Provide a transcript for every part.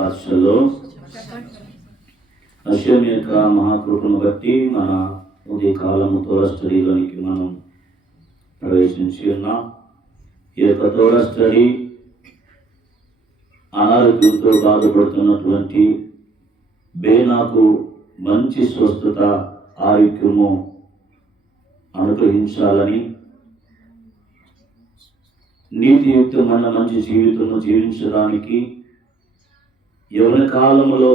భాషల్లో అశ్వం యొక్క మహాకృపను బట్టి మన ఉదయకాలము తోర స్టడీలోనికి మనం ప్రవేశించి ఉన్నాం. ఈ యొక్క తోర స్టడీ అనారోగ్యంతో బాధపడుతున్నటువంటి బేనాకు మంచి స్వస్థత, ఆరోగ్యము అనుగ్రహించాలని, నీతియుక్తమైన మంచి జీవితము జీవించడానికి, యవ్వన కాలంలో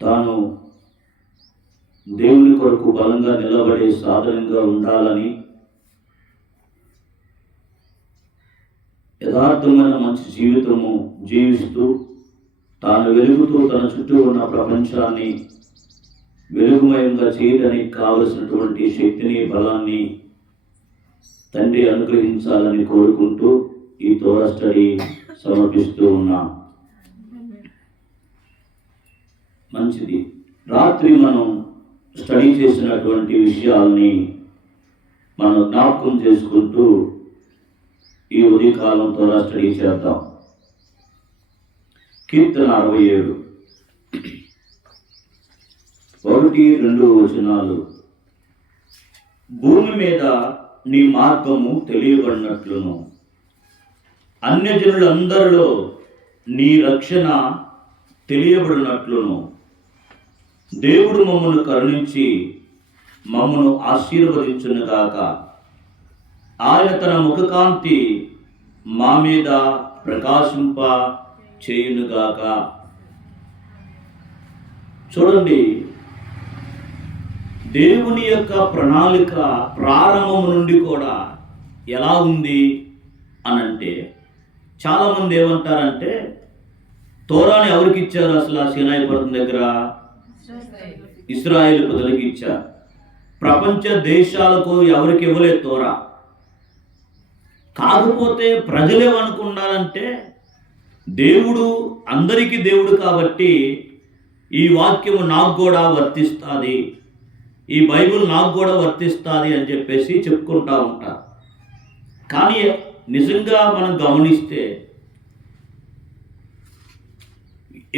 తాను దేవుని కొరకు బలంగా నిలబడే సాధనంగా ఉండాలని, యథార్థమైన మంచి జీవితము జీవిస్తూ తాను వెలుగుతూ తన చుట్టూ ఉన్న ప్రపంచాన్ని వెలుగుమయంగా చేయడానికి కావలసినటువంటి శక్తిని, బలాన్ని తండ్రి అనుగ్రహించాలని కోరుకుంటూ ఈ తోర స్టడీ సమర్పిస్తూ ఉన్నాం. మంచిది. రాత్రి మనం స్టడీ చేసినటువంటి విషయాల్ని మనం జ్ఞాపకం చేసుకుంటూ ఈ ఉదయకాలం తోర స్టడీ చేద్దాం. కీర్తన 67 1-2 వచనాలు. భూమి మీద నీ మార్గము తెలియబడినట్లును, అన్యజనులందరిలో నీ రక్షణ తెలియబడినట్లును, దేవుడు మమ్మను కరుణించి మమ్మను ఆశీర్వదించునుగాక. ఆయన తన ముఖకాంతి మా మీద ప్రకాశింప చేయునుగాక. చూడండి, దేవుని యొక్క ప్రణాళిక ప్రారంభం నుండి కూడా ఎలా ఉంది అనంటే, చాలామంది ఏమంటారంటే తోరాని ఎవరికి ఇచ్చారు? అసలు ఆ సీనాయి పర్వతం దగ్గర ఇశ్రాయేలు ప్రజలకు ఇచ్చారు. ప్రపంచ దేశాలకు ఎవరికి ఇవ్వలేదు తోరా. కాకపోతే ప్రజలేమనుకున్నారంటే దేవుడు అందరికీ దేవుడు కాబట్టి ఈ వాక్యము నాకు కూడా వర్తిస్తుంది, ఈ బైబిల్ నాకు కూడా వర్తిస్తుంది అని చెప్పేసి చెప్పుకుంటూ ఉంటారు. కానీ నిజంగా మనం గమనిస్తే,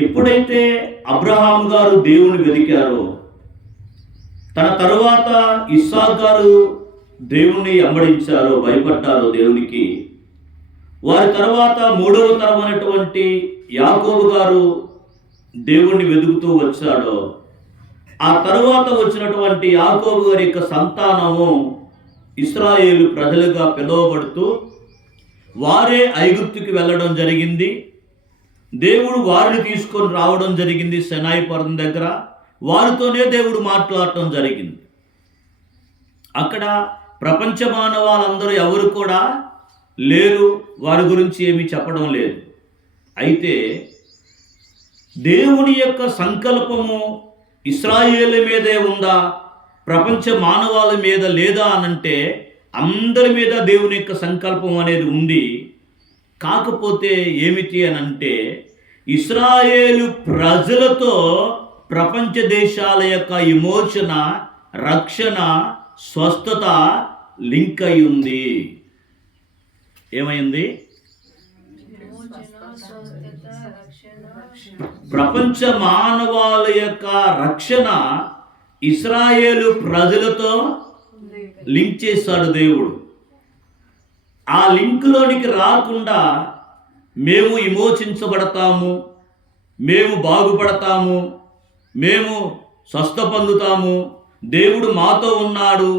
ఎప్పుడైతే అబ్రహాం గారు దేవుని వెతికారో, తన తరువాత ఇస్సాకు గారు దేవుణ్ణి వెంబడించారో, భయపడ్డారో దేవునికి, వారి తర్వాత 3వ తరమైనటువంటి యాకోబు గారు దేవుణ్ణి వెతుకుతూ వచ్చాడో, ఆ తరువాత వచ్చినటువంటి యాకోబు గారి యొక్క సంతానము ఇశ్రాయేలు ప్రజలుగా పిలువబడుతూ వారే ఐగుప్తుకి వెళ్ళడం జరిగింది. దేవుడు వారిని తీసుకొని రావడం జరిగింది సీనాయి పర్వతం దగ్గర. వారితోనే దేవుడు మాట్లాడటం జరిగింది. అక్కడ ప్రపంచ మానవాళ్ళందరూ ఎవరు కూడా లేరు, వారి గురించి ఏమీ చెప్పడం లేదు. అయితే దేవుని యొక్క సంకల్పము ఇశ్రాయేలు మీదే ఉందా, ప్రపంచ మానవాళి మీద లేదా అనంటే అందరి మీద దేవుని యొక్క సంకల్పం అనేది ఉంది. కాకపోతే ఏమిటి అనంటే, ఇశ్రాయేలు ప్రజలతో ప్రపంచ దేశాల యొక్క విమోచన, రక్షణ, స్వస్థత లింక్ అయి ఉంది. ఏమైంది? ప్రపంచ మానవాళి యొక్క రక్షణ ఇశ్రాయేలు ప్రజలతో లింక్ చేశాడు దేవుడు. ఆ లింక్లోనికి రాకుండా మేము విమోచించబడతాము, మేము బాగుపడతాము, మేము స్వస్థ పొందుతాము, దేవుడు మాతో ఉన్నాడు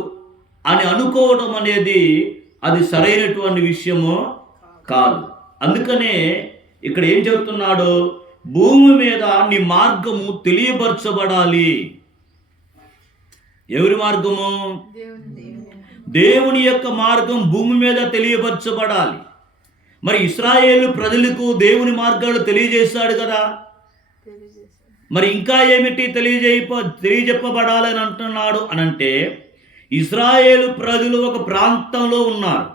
అని అనుకోవడం అనేది అది సరైనటువంటి విషయము కాదు. అందుకనే ఇక్కడ ఏం చెబుతున్నాడు? భూమి మీద నీ మార్గము తెలియపరచబడాలి. ఎవరి మార్గము? దేవుని యొక్క మార్గం భూమి మీద తెలియపరచబడాలి. మరి ఇశ్రాయేలు ప్రజలకు దేవుని మార్గాలు తెలియజేశాడు కదా. మరి ఇంకా ఏమిటి తెలియజెప్పబడాలని అంటున్నాడు అనంటే, ఇశ్రాయేలు ప్రజలు ఒక ప్రాంతంలో ఉన్నారు,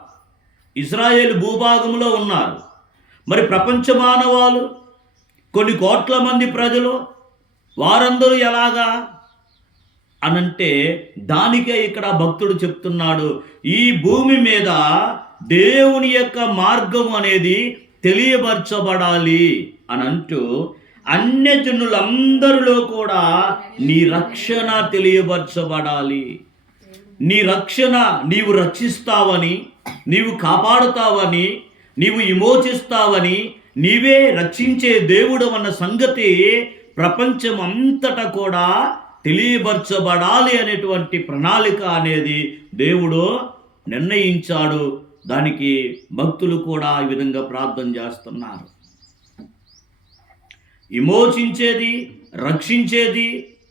ఇశ్రాయేలు భూభాగంలో ఉన్నారు. మరి ప్రపంచ మానవాళు కొన్ని కోట్ల మంది ప్రజలు, వారందరూ ఎలాగా అనంటే, దానికే ఇక్కడ భక్తుడు చెప్తున్నాడు, ఈ భూమి మీద దేవుని యొక్క మార్గం అనేది తెలియపరచబడాలి. అని అంటూ అన్యజనులందరిలో కూడా నీ రక్షణ తెలియపరచబడాలి. నీ రక్షణ నీవు రక్షిస్తావని, నీవు కాపాడుతావని, నీవు విమోచిస్తావని, నీవే రక్షించే దేవుడు అన్న సంగతి ప్రపంచం అంతటా కూడా తెలియపరచబడాలి అనేటువంటి ప్రణాళిక అనేది దేవుడు నిర్ణయించాడు. దానికి భక్తులు కూడా ఈ విధంగా ప్రార్థన చేస్తున్నారు. విమోచించేది, రక్షించేది,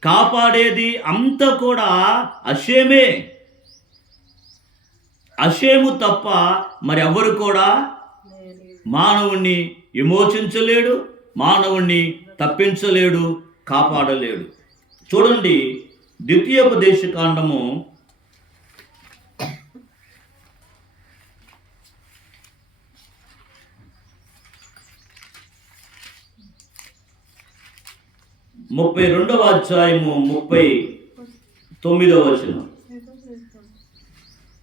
కాపాడేది అంతా కూడా అషేమే. అషేము తప్ప మరి ఎవరు కూడా మానవుణ్ణి విమోచించలేడు, మానవుణ్ణి తప్పించలేడు, కాపాడలేడు. చూడండి, ద్వితీయోపదేశకాండము 32వ అధ్యాయము 39వ వచనం.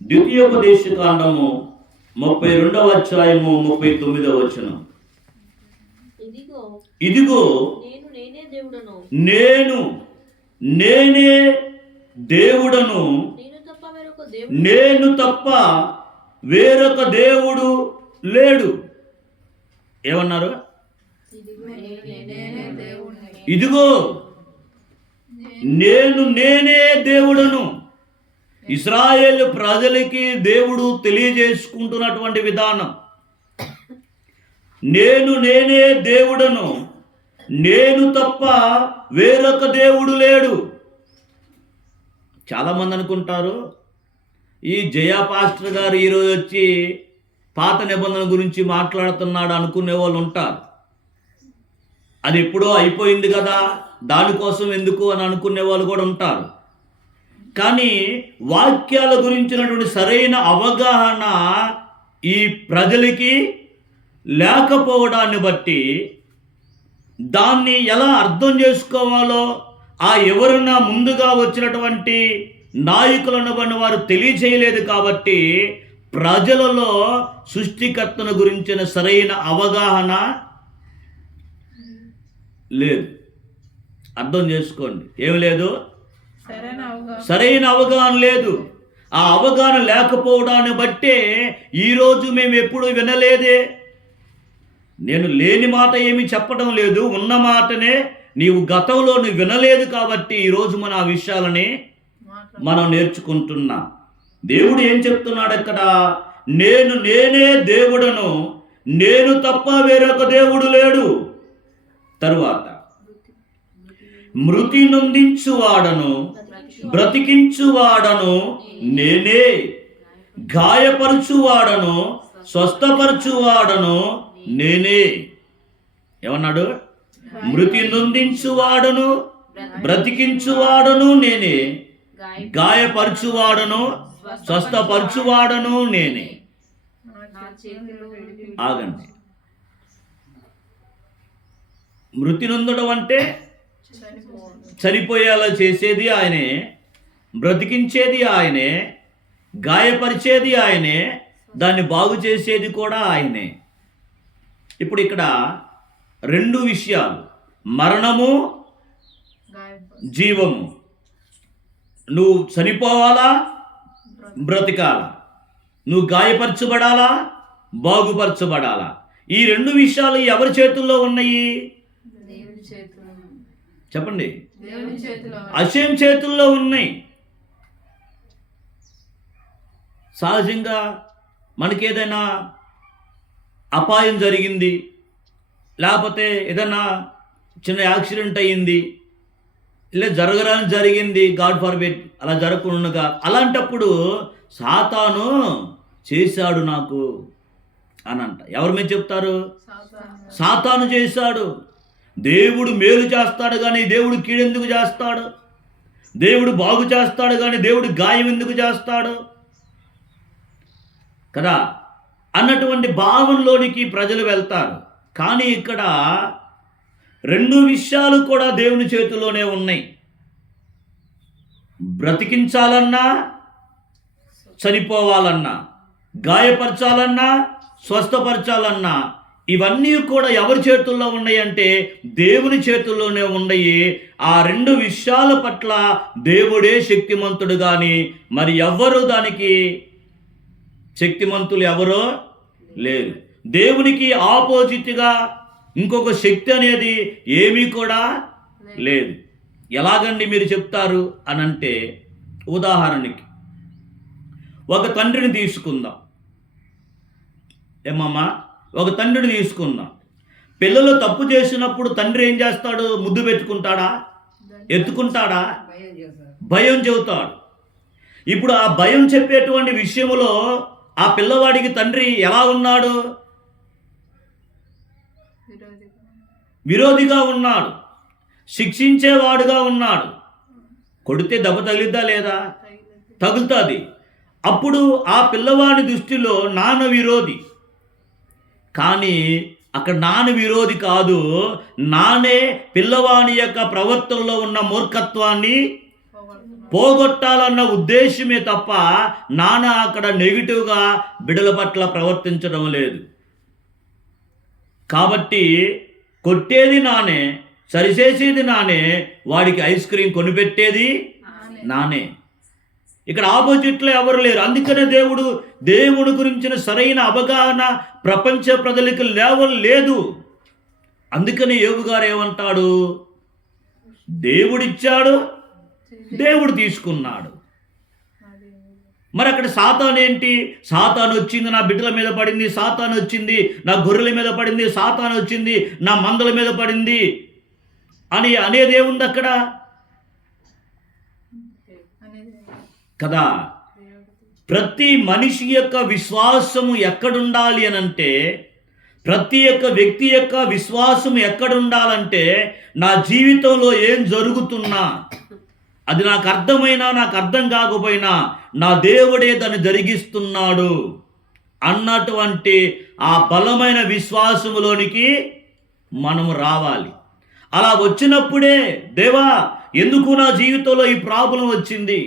ద్వితీయోపదేశకాండము 32వ అధ్యాయము 39వ వచనం. ఇదిగో నేను నేనే దేవుడను, నేను తప్ప వేరొక దేవుడు లేడు. ఏమన్నారు? ఇదిగో నేనే దేవుడను. ఇశ్రాయేలు ప్రజలకి దేవుడు తెలియజేసుకుంటున్నటువంటి విధానం, నేనే దేవుడను, నేను తప్ప వేరొక దేవుడు లేడు. చాలామంది అనుకుంటారు, ఈ జయా పాస్టర్ గారు ఈరోజు వచ్చి పాత నిబంధన గురించి మాట్లాడుతున్నాడు అనుకునే వాళ్ళు ఉంటారు. అది ఎప్పుడో అయిపోయింది కదా, దానికోసం ఎందుకు అని అనుకునే వాళ్ళు కూడా ఉంటారు. కానీ వాక్యాల గురించినటువంటి సరైన అవగాహన ఈ ప్రజలకి లేకపోవడాన్ని బట్టి దాన్ని ఎలా అర్థం చేసుకోవాలో ఆ ఎవరన్నా ముందుగా వచ్చినటువంటి నాయకులను బట్టి వారు తెలియజేయలేదు. కాబట్టి ప్రజలలో సృష్టికర్తను గురించిన సరైన అవగాహన లేదు. అర్థం చేసుకోండి, ఏమి లేదు? సరైన అవగాహన లేదు. ఆ అవగాహన లేకపోవడాన్ని బట్టే ఈరోజు మేము ఎప్పుడు వినలేదే. నేను లేని మాట ఏమీ చెప్పడం లేదు, ఉన్న మాటనే. నీవు గతంలో నువ్వు వినలేదు కాబట్టి ఈరోజు మన ఆ విషయాలని మనం నేర్చుకుంటున్నాం. దేవుడు ఏం చెప్తున్నాడు అక్కడ? నేనే దేవుడను, నేను తప్ప వేరొక దేవుడు లేడు. తరువాత మృతి నొందించువాడను, బ్రతికించువాడను నేనే, గాయపరచువాడను, స్వస్థపరచువాడను నేనే. ఏమన్నాడు? మృతి నొందించువాడను, బ్రతికించువాడను నేనే, గాయపరచువాడను, స్వస్థపరచువాడను నేనే. ఆగండి. మృతి నొందడం అంటే చనిపోయేలా చేసేది ఆయనే, బ్రతికించేది ఆయనే, గాయపరిచేది ఆయనే, దాన్ని బాగు చేసేది కూడా ఆయనే. ఇప్పుడు ఇక్కడ రెండు విషయాలు, మరణము, జీవము. నువ్వు చనిపోవాలా, బ్రతికాలా, నువ్వు గాయపరచబడాలా, బాగుపరచబడాలా. ఈ రెండు విషయాలు ఎవరి చేతుల్లో ఉన్నాయి? చెప్పండి. అషేం చేతుల్లో ఉన్నాయి. సహజంగా మనకేదైనా అపాయం జరిగింది, లేకపోతే ఏదైనా చిన్న యాక్సిడెంట్ అయ్యింది, ఇలా జరగరాని జరిగింది, గాడ్ ఫర్బిడ్, అలా జరగకుండా, అలాంటప్పుడు సాతాను చేశాడు నాకు అని అంట. ఎవరి మీద చెప్తారు? సాతాను చేశాడు. దేవుడు మేలు చేస్తాడు కానీ దేవుడు కీడెందుకు చేస్తాడు? దేవుడు బాగు చేస్తాడు కానీ దేవుడు గాయం ఎందుకు చేస్తాడు కదా అన్నటువంటి భావనలోనికి ప్రజలు వెళ్తారు. కానీ ఇక్కడ రెండు విషయాలు కూడా దేవుని చేతిలోనే ఉన్నాయి. బ్రతికించాలన్నా, చనిపోవాలన్నా, గాయపరచాలన్నా, స్వస్థపరచాలన్నా, ఇవన్నీ కూడా ఎవరి చేతుల్లో ఉన్నాయి అంటే దేవుని చేతుల్లోనే ఉన్నాయి. ఆ రెండు విషయాల పట్ల దేవుడే శక్తిమంతుడు కానీ మరి ఎవ్వరు దానికి శక్తిమంతులు ఎవరో లేరు. దేవునికి ఆపోజిట్గా ఇంకొక శక్తి అనేది ఏమీ కూడా లేదు. ఎలాగండి మీరు చెప్తారు అనంటే, ఉదాహరణకి ఒక తండ్రిని తీసుకుందాం. ఏమమ్మా, ఒక తండ్రిని తీసుకుందాం. పిల్లలు తప్పు చేసినప్పుడు తండ్రి ఏం చేస్తాడు? ముద్దు పెట్టుకుంటాడా? ఎత్తుకుంటాడా? భయం చెబుతాడు. ఇప్పుడు ఆ భయం చెప్పేటువంటి విషయంలో ఆ పిల్లవాడికి తండ్రి ఎలా ఉన్నాడు? విరోధిగా ఉన్నాడు, శిక్షించేవాడుగా ఉన్నాడు. కొడితే దెబ్బ తగిలిద్దా లేదా? తగులుతుంది. అప్పుడు ఆ పిల్లవాడి దృష్టిలో నాన్న విరోధి. కానీ అక్కడ నాన్న విరోధి కాదు, నానే పిల్లవాడి యొక్క ప్రవర్తనలో ఉన్న మూర్ఖత్వాన్ని పోగొట్టాలన్న ఉద్దేశమే తప్ప నాన్న అక్కడ నెగిటివ్గా బిడ్డల పట్ల ప్రవర్తించడం లేదు. కాబట్టి కొట్టేది నానే, సరిచేసేది నానే, వాడికి ఐస్ క్రీమ్ కొనిపెట్టేది నానే. ఇక్కడ ఆపోజిట్లో ఎవరు లేరు. అందుకనే దేవుడు గురించిన సరైన అవగాహన ప్రపంచ ప్రజలకు లేదు. అందుకని యోబు గారు ఏమంటాడు? దేవుడిచ్చాడు, దేవుడు తీసుకున్నాడు. మరి అక్కడ సాతాను ఏంటి? సాతాను వచ్చింది నా బిడ్డల మీద పడింది, సాతాను వచ్చింది నా గొర్రెల మీద పడింది, సాతాను వచ్చింది నా మందల మీద పడింది అని అనేది ఏముంది అక్కడ కదా? ప్రతి మనిషి యొక్క విశ్వాసము ఎక్కడుండాలి అనంటే, ప్రతి ఒక్క వ్యక్తి యొక్క విశ్వాసం ఎక్కడుండాలంటే, నా జీవితంలో ఏం జరుగుతున్నా అది నాకు అర్థమైనా నాకు అర్థం కాకపోయినా నా దేవుడే దాన్ని జరిగిస్తున్నాడు అన్నటువంటి ఆ బలమైన విశ్వాసములోనికి మనము రావాలి. అలా వచ్చినప్పుడే దేవా ఎందుకు నా జీవితంలో ఈ ప్రాబ్లం వచ్చింది,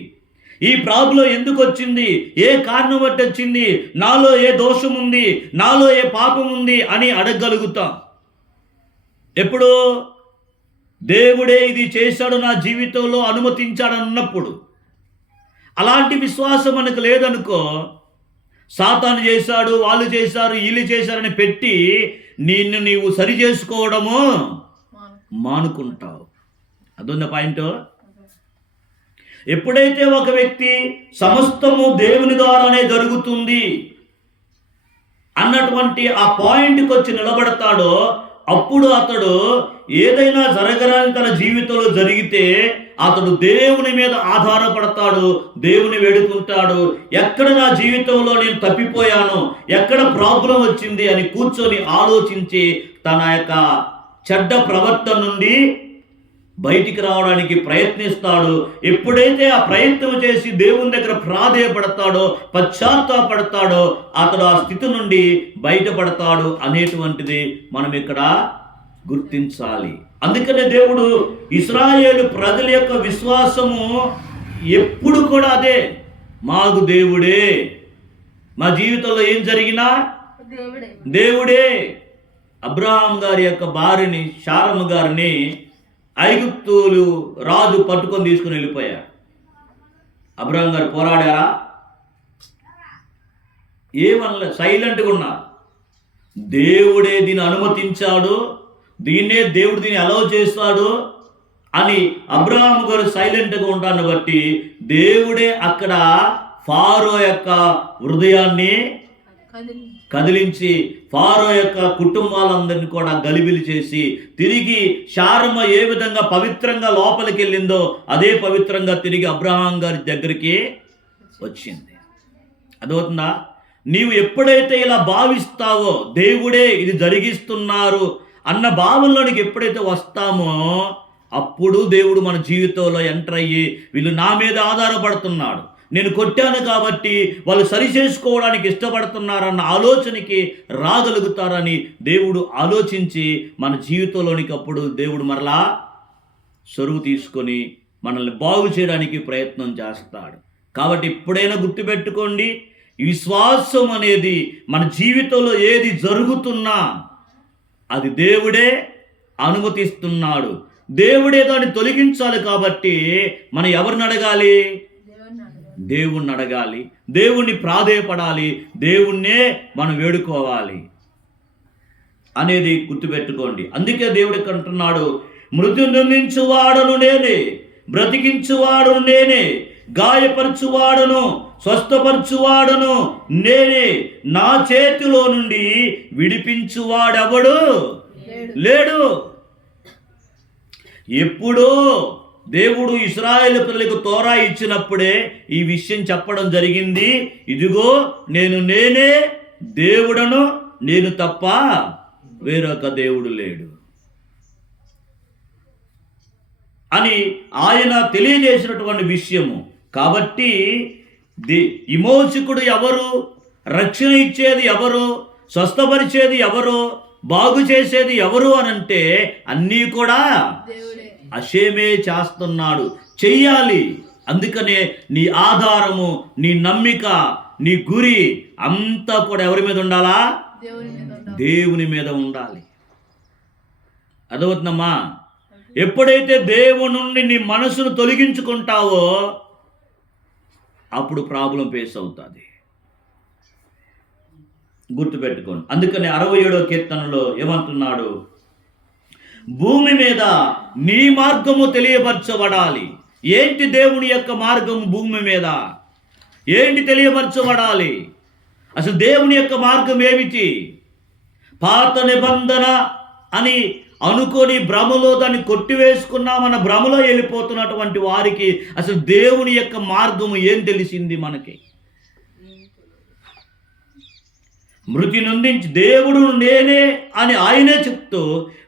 ఈ ప్రాబ్లం ఎందుకు వచ్చింది, ఏ కారణం బట్టి వచ్చింది, నాలో ఏ దోషం ఉంది, నాలో ఏ పాపం ఉంది అని అడగగలుగుతాం. ఎప్పుడు దేవుడే ఇది చేశాడు నా జీవితంలో అనుమతించాడు అన్నప్పుడు. అలాంటి విశ్వాసం మనకు లేదనుకో, సాతాను చేశాడు, వాళ్ళు చేశారు, వీళ్ళు చేశారని పెట్టి నిన్ను నీవు సరి చేసుకోవడము మానుకుంటావు. అదొన్న పాయింట్. ఎప్పుడైతే ఒక వ్యక్తి సమస్తము దేవుని ద్వారానే జరుగుతుంది అన్నటువంటి ఆ పాయింట్కి వచ్చి నిలబడతాడో అప్పుడు అతడు ఏదైనా జరగరాని తన జీవితంలో జరిగితే అతడు దేవుని మీద ఆధారపడతాడు, దేవుని వేడుకుంటాడు. ఎక్కడ నా జీవితంలో నేను తప్పిపోయాను, ఎక్కడ ప్రాబ్లం వచ్చింది అని కూర్చొని ఆలోచించి తన యొక్క చెడ్డ ప్రవర్తన నుండి బయటికి రావడానికి ప్రయత్నిస్తాడు. ఎప్పుడైతే ఆ ప్రయత్నం చేసి దేవుని దగ్గర ప్రాధేయపడతాడో, పశ్చాత్తాపడతాడో అతడు ఆ స్థితి నుండి బయటపడతాడు అనేటువంటిది మనం ఇక్కడ గుర్తించాలి. అందుకనే దేవుడు ఇశ్రాయేలు ప్రజల యొక్క విశ్వాసము ఎప్పుడు కూడా అదే, మాకు దేవుడే, మా జీవితంలో ఏం జరిగినా దేవుడే. అబ్రహాం గారి యొక్క భార్యని, శారమ్మ గారిని ఐగుప్తులు రాజు పట్టుకొని తీసుకుని వెళ్ళిపోయారు. అబ్రహాం గారు పోరాడారా? ఏమనలే, సైలెంట్గా ఉన్నారు. దేవుడే దీన్ని అనుమతించాడు, దీన్ని అలౌ చేస్తాడు అని అబ్రహాం గారు సైలెంట్గా ఉంటాన్ని బట్టి దేవుడే అక్కడ ఫారో యొక్క హృదయాన్ని కదిలించి ఫారో యొక్క కుటుంబాలందరినీ కూడా గలిబిలి చేసి తిరిగి శారమ్మ ఏ విధంగా పవిత్రంగా లోపలికి వెళ్ళిందో అదే పవిత్రంగా తిరిగి అబ్రహాం గారి దగ్గరికి వచ్చింది. అదవుతుందా? నీవు ఎప్పుడైతే ఇలా భావిస్తావో దేవుడే ఇది జరిగిస్తున్నారు అన్న భావంలోనికి ఎప్పుడైతే వస్తామో అప్పుడు దేవుడు మన జీవితంలో ఎంటర్ అయ్యి వీళ్ళు నా మీద ఆధారపడుతున్నాడు, నేను కొట్టాను కాబట్టి వాళ్ళు సరి చేసుకోవడానికి ఇష్టపడుతున్నారన్న ఆలోచనకి రాగలుగుతారని దేవుడు ఆలోచించి మన జీవితంలోనికి అప్పుడు దేవుడు మరలా సొరువు తీసుకొని మనల్ని బాగు చేయడానికి ప్రయత్నం చేస్తాడు. కాబట్టి ఎప్పుడైనా గుర్తుపెట్టుకోండి, విశ్వాసం అనేది మన జీవితంలో ఏది జరుగుతున్నా అది దేవుడే అనుమతిస్తున్నాడు. దేవుడే దాన్ని తొలగించాలి. కాబట్టి మనం ఎవరిని అడగాలి? దేవుణ్ణి అడగాలి, దేవుణ్ణి ప్రాధేయపడాలి, దేవుణ్ణే మనం వేడుకోవాలి అనేది గుర్తుపెట్టుకోండి. అందుకే దేవుడు ఇక్కడ అంటున్నాడు, మృతి నొందించువాడను నేనే, బ్రతికించువాడను నేనే, గాయపరచువాడను స్వస్థపరచువాడను నేనే, నా చేతిలో నుండి విడిపించువాడెవడు లేడు. ఎప్పుడో దేవుడు ఇశ్రాయేలు ప్రజలకు తోరా ఇచ్చినప్పుడే ఈ విషయం చెప్పడం జరిగింది. ఇదిగో నేనే దేవుడను, నేను తప్ప వేరొక దేవుడు లేడు అని ఆయన తెలియజేసినటువంటి విషయము. కాబట్టి విమోచకుడు ఎవరు, రక్షణ ఇచ్చేది ఎవరు, స్వస్థపరిచేది ఎవరు, బాగు చేసేది ఎవరు అనంటే అన్నీ కూడా అషేమే చేస్తున్నాడు, చెయ్యాలి. అందుకనే నీ ఆధారము, నీ నమ్మిక, నీ గురి అంతా కూడా ఎవరి మీద ఉండాలా? దేవుని మీద ఉండాలి. అదవుతుందమ్మా. ఎప్పుడైతే దేవుని నుండి నీ మనసును తొలగించుకుంటావో అప్పుడు ప్రాబ్లం ఫేస్ అవుతుంది. గుర్తుపెట్టుకోండి. అందుకని 67వ కీర్తనలో ఏమంటున్నాడు? భూమి మీద నీ మార్గము తెలియపరచబడాలి. ఏంటి దేవుని యొక్క మార్గము భూమి మీద? ఏంటి తెలియపరచబడాలి? అసలు దేవుని యొక్క మార్గం ఏమిటి? పాత నిబంధన అని అనుకొని భ్రమలో దాన్ని కొట్టివేసుకున్నామన్న భ్రమలో వెళ్ళిపోతున్నటువంటి వారికి అసలు దేవుని యొక్క మార్గము ఏం తెలిసింది మనకి? మృతి నొందించి దేవుడు నేనే అని ఆయనే చెప్తూ,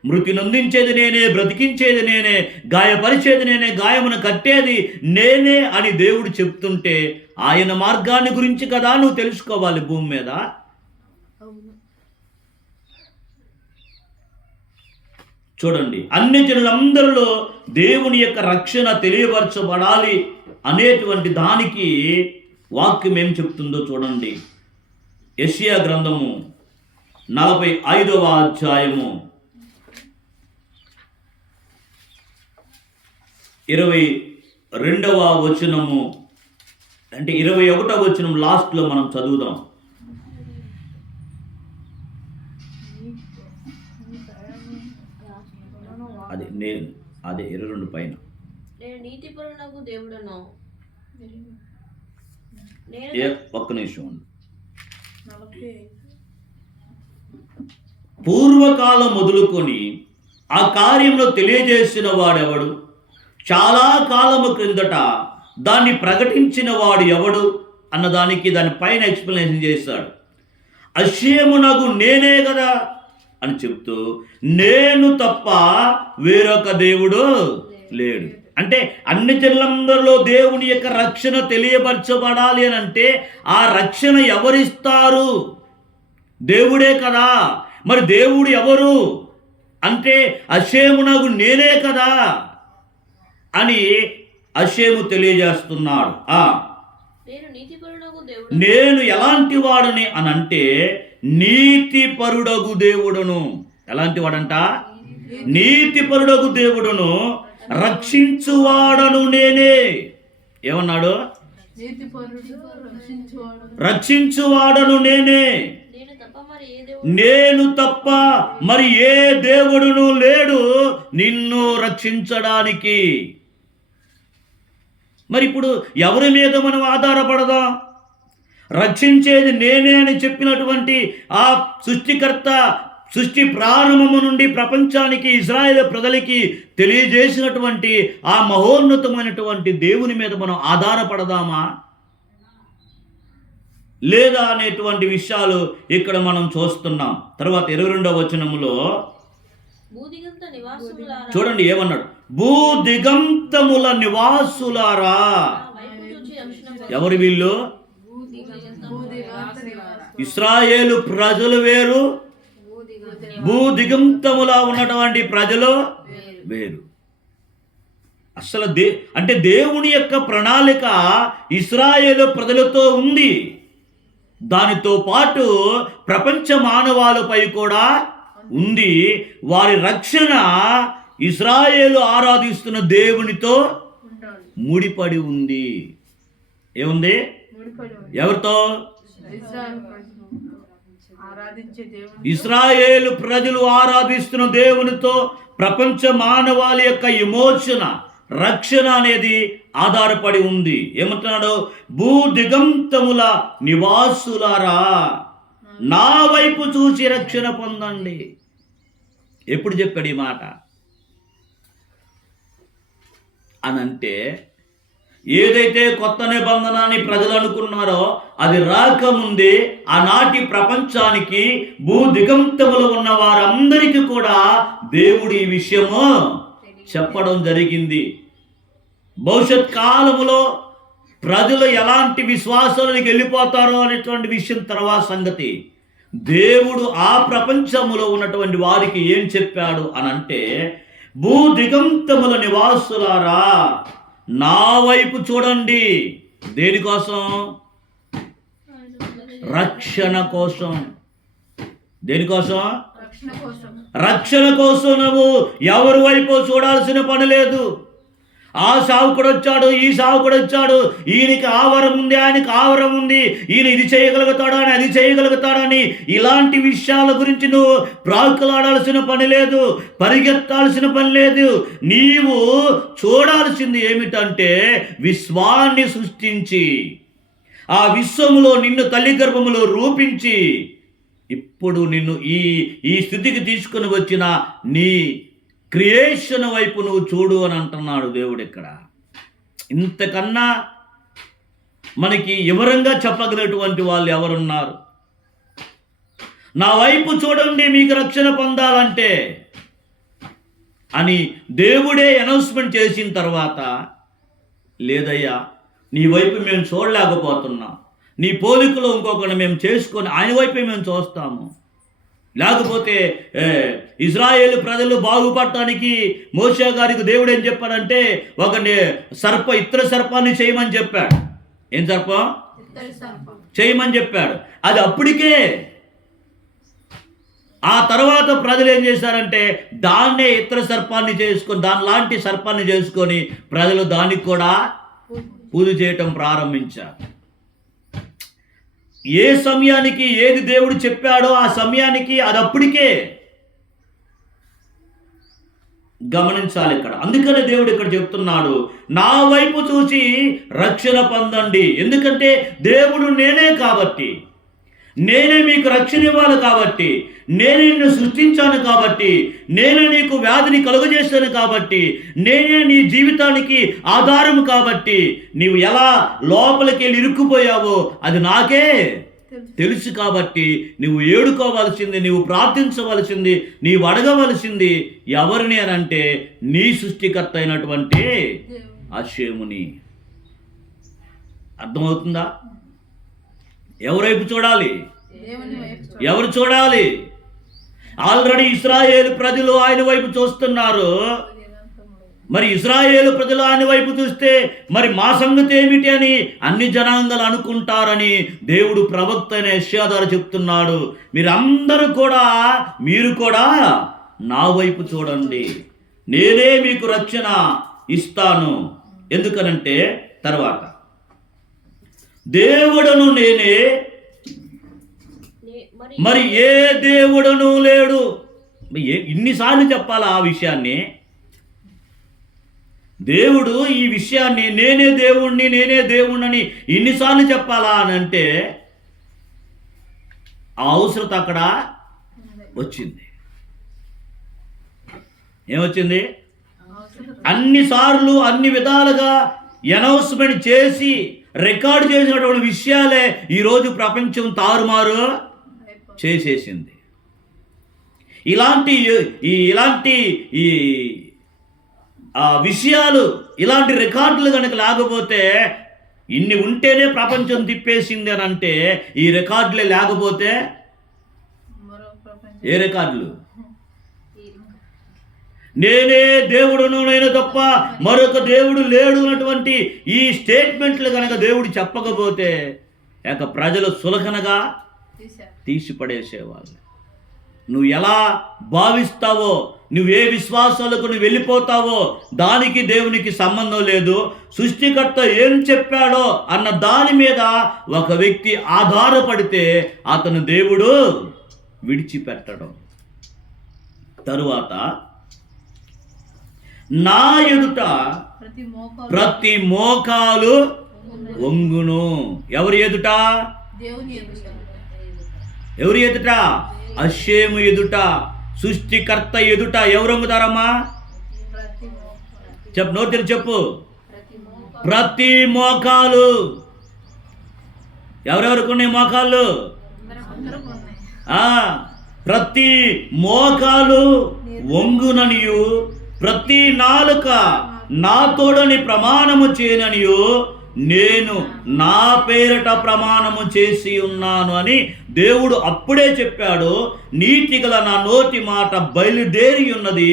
మృతి నొందించేది నేనే, బ్రతికించేది నేనే, గాయపరిచేది నేనే, గాయమును కట్టేది నేనే అని దేవుడు చెప్తుంటే ఆయన మార్గాన్ని గురించి కదా నువ్వు తెలుసుకోవాలి భూమి మీద. చూడండి, అన్ని జనులందరిలో దేవుని యొక్క రక్షణ తెలియపరచబడాలి అనేటువంటి దానికి వాక్యం ఏం చెప్తుందో చూడండి. యెషయా గ్రంథము 45వ అధ్యాయము 22వ వచనము అంటే 21వ వచనం లాస్ట్లో మనం చదువుదాం. అదే 22 పైన. ఒక్క నిమిషం. పూర్వకాలం మొదలుకొని ఆ కార్యంలో తెలియజేసిన వాడెవడు? చాలా కాలము క్రిందట దాన్ని ప్రకటించిన వాడు ఎవడు అన్నదానికి దాని పైన ఎక్స్ప్లెనేషన్ చేశాడు. అషేమునగు నేనే కదా అని చెప్తూ, నేను తప్ప వేరొక దేవుడు లేడు. అంటే అన్ని జనులందరిలో దేవుని యొక్క రక్షణ తెలియపరచబడాలి అని అంటే ఆ రక్షణ ఎవరిస్తారు? దేవుడే కదా. మరి దేవుడు ఎవరు అంటే అషేమునగు నేనే కదా అని అషేము తెలియజేస్తున్నాడు. నేను ఎలాంటి వాడని అని అంటే నీతిపరుడగు దేవుడును. ఎలాంటి వాడంట? నీతిపరుడగు దేవుడును, రక్షించువాడను నేనే. ఏమన్నాడు? రక్షించువాడను నేనే, నేను తప్ప మరి ఏ దేవుడును లేడు నిన్ను రక్షించడానికి. మరి ఇప్పుడు ఎవరి మీద మనం ఆధారపడదాం? రక్షించేది నేనే అని చెప్పినటువంటి ఆ సృష్టికర్త, సృష్టి ప్రారంభము నుండి ప్రపంచానికి, ఇశ్రాయేలు ప్రజలకి తెలియజేసినటువంటి ఆ మహోన్నతమైనటువంటి దేవుని మీద మనం ఆధారపడదామా లేదా అనేటువంటి విషయాలు ఇక్కడ మనం చూస్తున్నాం. తర్వాత 22వ వచనములో చూడండి ఏమన్నాడు? భూదిగంతముల నివాసులారా. ఎవరు వీళ్ళు? ఇశ్రాయేలు ప్రజలు వేరు, భూదిగంతములా ఉన్నటువంటి ప్రజలు వేరు. అసలు అంటే దేవుని యొక్క ప్రణాళిక ఇశ్రాయేలు ప్రజలతో ఉంది, దానితో పాటు ప్రపంచ మానవాళిపై కూడా ఉంది. వారి రక్షణ ఇశ్రాయేలు ఆరాధిస్తున్న దేవునితో ముడిపడి ఉంది. ఏముంది? ఎవరితో? ఇశ్రాయేలు ప్రజలు ఆరాధిస్తున్న దేవునితో ప్రపంచ మానవాళి యొక్క ఎమోషన్, రక్షణ అనేది ఆధారపడి ఉంది. ఏమంటున్నాడు? భూ దిగంతముల నివాసులారా నా వైపు చూసి రక్షణ పొందండి. ఎప్పుడు చెప్పాడు ఈ మాట అనంటే, ఏదైతే కొత్త నిబంధనని ప్రజలు అనుకున్నారో అది రాకముందే ఆనాటి ప్రపంచానికి భూ దిగంతములో ఉన్న వారందరికీ కూడా దేవుడు ఈ విషయము చెప్పడం జరిగింది. భవిష్యత్ కాలములో ప్రజలు ఎలాంటి విశ్వాసాలకు వెళ్ళిపోతారో అనేటువంటి విషయం తర్వాత సంగతి. దేవుడు ఆ ప్రపంచములో ఉన్నటువంటి వారికి ఏం చెప్పాడు అనంటే, భూ దిగంతముల నివాసులారా నా వైపు చూడండి. దేనికోసం? రక్షణ కోసం. దేనికోసం? రక్షణ కోసం. నువ్వు ఎవరి వైపు చూడాల్సిన పని లేదు. ఆ సావుకుడు వచ్చాడు, ఈ సావుకుడు వచ్చాడు, ఈయనకి ఆవరం ఉంది, ఆయనకి ఆవరం ఉంది, ఈయన ఇది చేయగలుగుతాడని అది చేయగలుగుతాడని ఇలాంటి విషయాల గురించి నువ్వు ప్రాకులాడాల్సిన పని లేదు, పరిగెత్తాల్సిన పని లేదు. నీవు చూడాల్సింది ఏమిటంటే విశ్వాన్ని సృష్టించి ఆ విశ్వములో నిన్ను తల్లి గర్భములో రూపించి ఇప్పుడు నిన్ను ఈ స్థితికి తీసుకొని వచ్చిన నీ క్రియేషన్ వైపు నువ్వు చూడు అని అంటున్నాడు దేవుడు ఇక్కడ. ఇంతకన్నా మనకి వివరంగా చెప్పగలిగినటువంటి వాళ్ళు ఎవరున్నారు? నా వైపు చూడండి మీకు రక్షణ పొందాలంటే అని దేవుడే అనౌన్స్మెంట్ చేసిన తర్వాత, లేదయ్యా నీ వైపు మేము చూడలేకపోతున్నాం, నీ పోలికలో ఇంకొకరిని మేము చేసుకొని ఆయన వైపే మేము చూస్తాము. లేకపోతే ఇజ్రాయేలు ప్రజలు బాగుపడటానికి మోషే గారికి దేవుడు ఏం చెప్పాడంటే ఒక ఇత్తడి సర్పాన్ని చేయమని చెప్పాడు. ఏం సర్పం? చేయమని చెప్పాడు. అది అప్పటికే. ఆ తర్వాత ప్రజలు ఏం చేశారంటే దాన్నే ఇత్తడి సర్పాన్ని చేసుకొని, దాని లాంటి సర్పాన్ని చేసుకొని ప్రజలు దానికి కూడా పూజ చేయటం ప్రారంభించారు. ఏ సమయానికి ఏది దేవుడు చెప్పాడో ఆ సమయానికి అది అప్పటికే. గమనించాలి ఇక్కడ. అందుకనే దేవుడు ఇక్కడ చెప్తున్నాడు, నా వైపు చూసి రక్షణ పొందండి. ఎందుకంటే దేవుడు నేనే కాబట్టి, నేనే మీకు రక్షణ ఇవ్వాలి కాబట్టి, నేనే నిన్ను సృష్టించాను కాబట్టి, నేనే నీకు వ్యాధిని కలుగజేస్తాను కాబట్టి, నేనే నీ జీవితానికి ఆధారము కాబట్టి, నీవు ఎలా లోపలికి వెళ్ళి ఇరుక్కుపోయావో అది నాకే తెలుసు కాబట్టి నువ్వు ఏడుకోవాల్సింది, నీవు ప్రార్థించవలసింది, నీవు అడగవలసింది ఎవరిని అని అంటే నీ సృష్టికర్త అయినటువంటి అషేముని. అర్థమవుతుందా? ఎవరైపు చూడాలి? ఎవరు చూడాలి? ఆల్రెడీ ఇశ్రాయేలు ప్రజలు ఆయన వైపు చూస్తున్నారు. మరి ఇశ్రాయేలు ప్రజలు ఆయన వైపు చూస్తే మరి మా సంగతి ఏమిటి అని అన్ని జనాంగాలు అనుకుంటారని దేవుడు ప్రవక్త అయిన యెషయా ద్వారా చెప్తున్నాడు. మీరు కూడా నా వైపు చూడండి, నేనే మీకు రక్షణ ఇస్తాను. ఎందుకనంటే తర్వాత దేవుడను నేనే, మరి ఏ దేవుడను లేడు. ఇన్నిసార్లు చెప్పాలా ఆ విషయాన్ని? దేవుడు ఈ విషయాన్ని నేనే దేవుణ్ణి ఇన్నిసార్లు చెప్పాలా అని అంటే ఆ అవసరత అక్కడ వచ్చింది. ఏమొచ్చింది? అన్నిసార్లు అన్ని విధాలుగా అనౌన్స్మెంట్ చేసి రికార్డు చేసినటువంటి విషయాలే ఈరోజు ప్రపంచం తారుమారు చేసేసింది. ఇలాంటి విషయాలు, ఇలాంటి రికార్డులు కనుక లేకపోతే, ఇన్ని ఉంటేనే ప్రపంచం తిప్పేసింది అని అంటే, ఈ రికార్డులే లేకపోతే ఏ రికార్డులు? నేనే దేవుడును, నేను తప్ప మరొక దేవుడు లేడు అన్నటువంటి ఈ స్టేట్మెంట్లు కనుక దేవుడు చెప్పకపోతే ప్రజలు సులకనగా తీసిపడేసేవాళ్ళు. నువ్వు ఎలా భావిస్తావో, నువ్వే విశ్వాసాలకు నువ్వు వెళ్ళిపోతావో దానికి దేవునికి సంబంధం లేదు. సృష్టికర్త ఏం చెప్పాడో అన్న దాని మీద ఒక వ్యక్తి ఆధారపడితే అతను దేవుడు విడిచిపెట్టడం. తరువాత నా ఎదుట ప్రతి మోకాలు వంగును. ఎవరి ఎదుట? ఎవరి ఎదుట? అషేము ఎదుట, సృష్టికర్త ఎదుట. ఎవరు వంగుతారమ్మా? చెప్పు, నోటి చెప్పు. ప్రతి మోకాలు. ఎవరెవరికి ఉన్నాయి మోకాళ్ళు? ప్రతి మోకాలు వంగుననియు ప్రతి నాలుక నా తోడని ప్రమాణము చేయననియు నేను నా పేరట ప్రమాణము చేసి ఉన్నాను అని దేవుడు అప్పుడే చెప్పాడు. నీతిగల నా నోటి మాట బయలుదేరి ఉన్నది,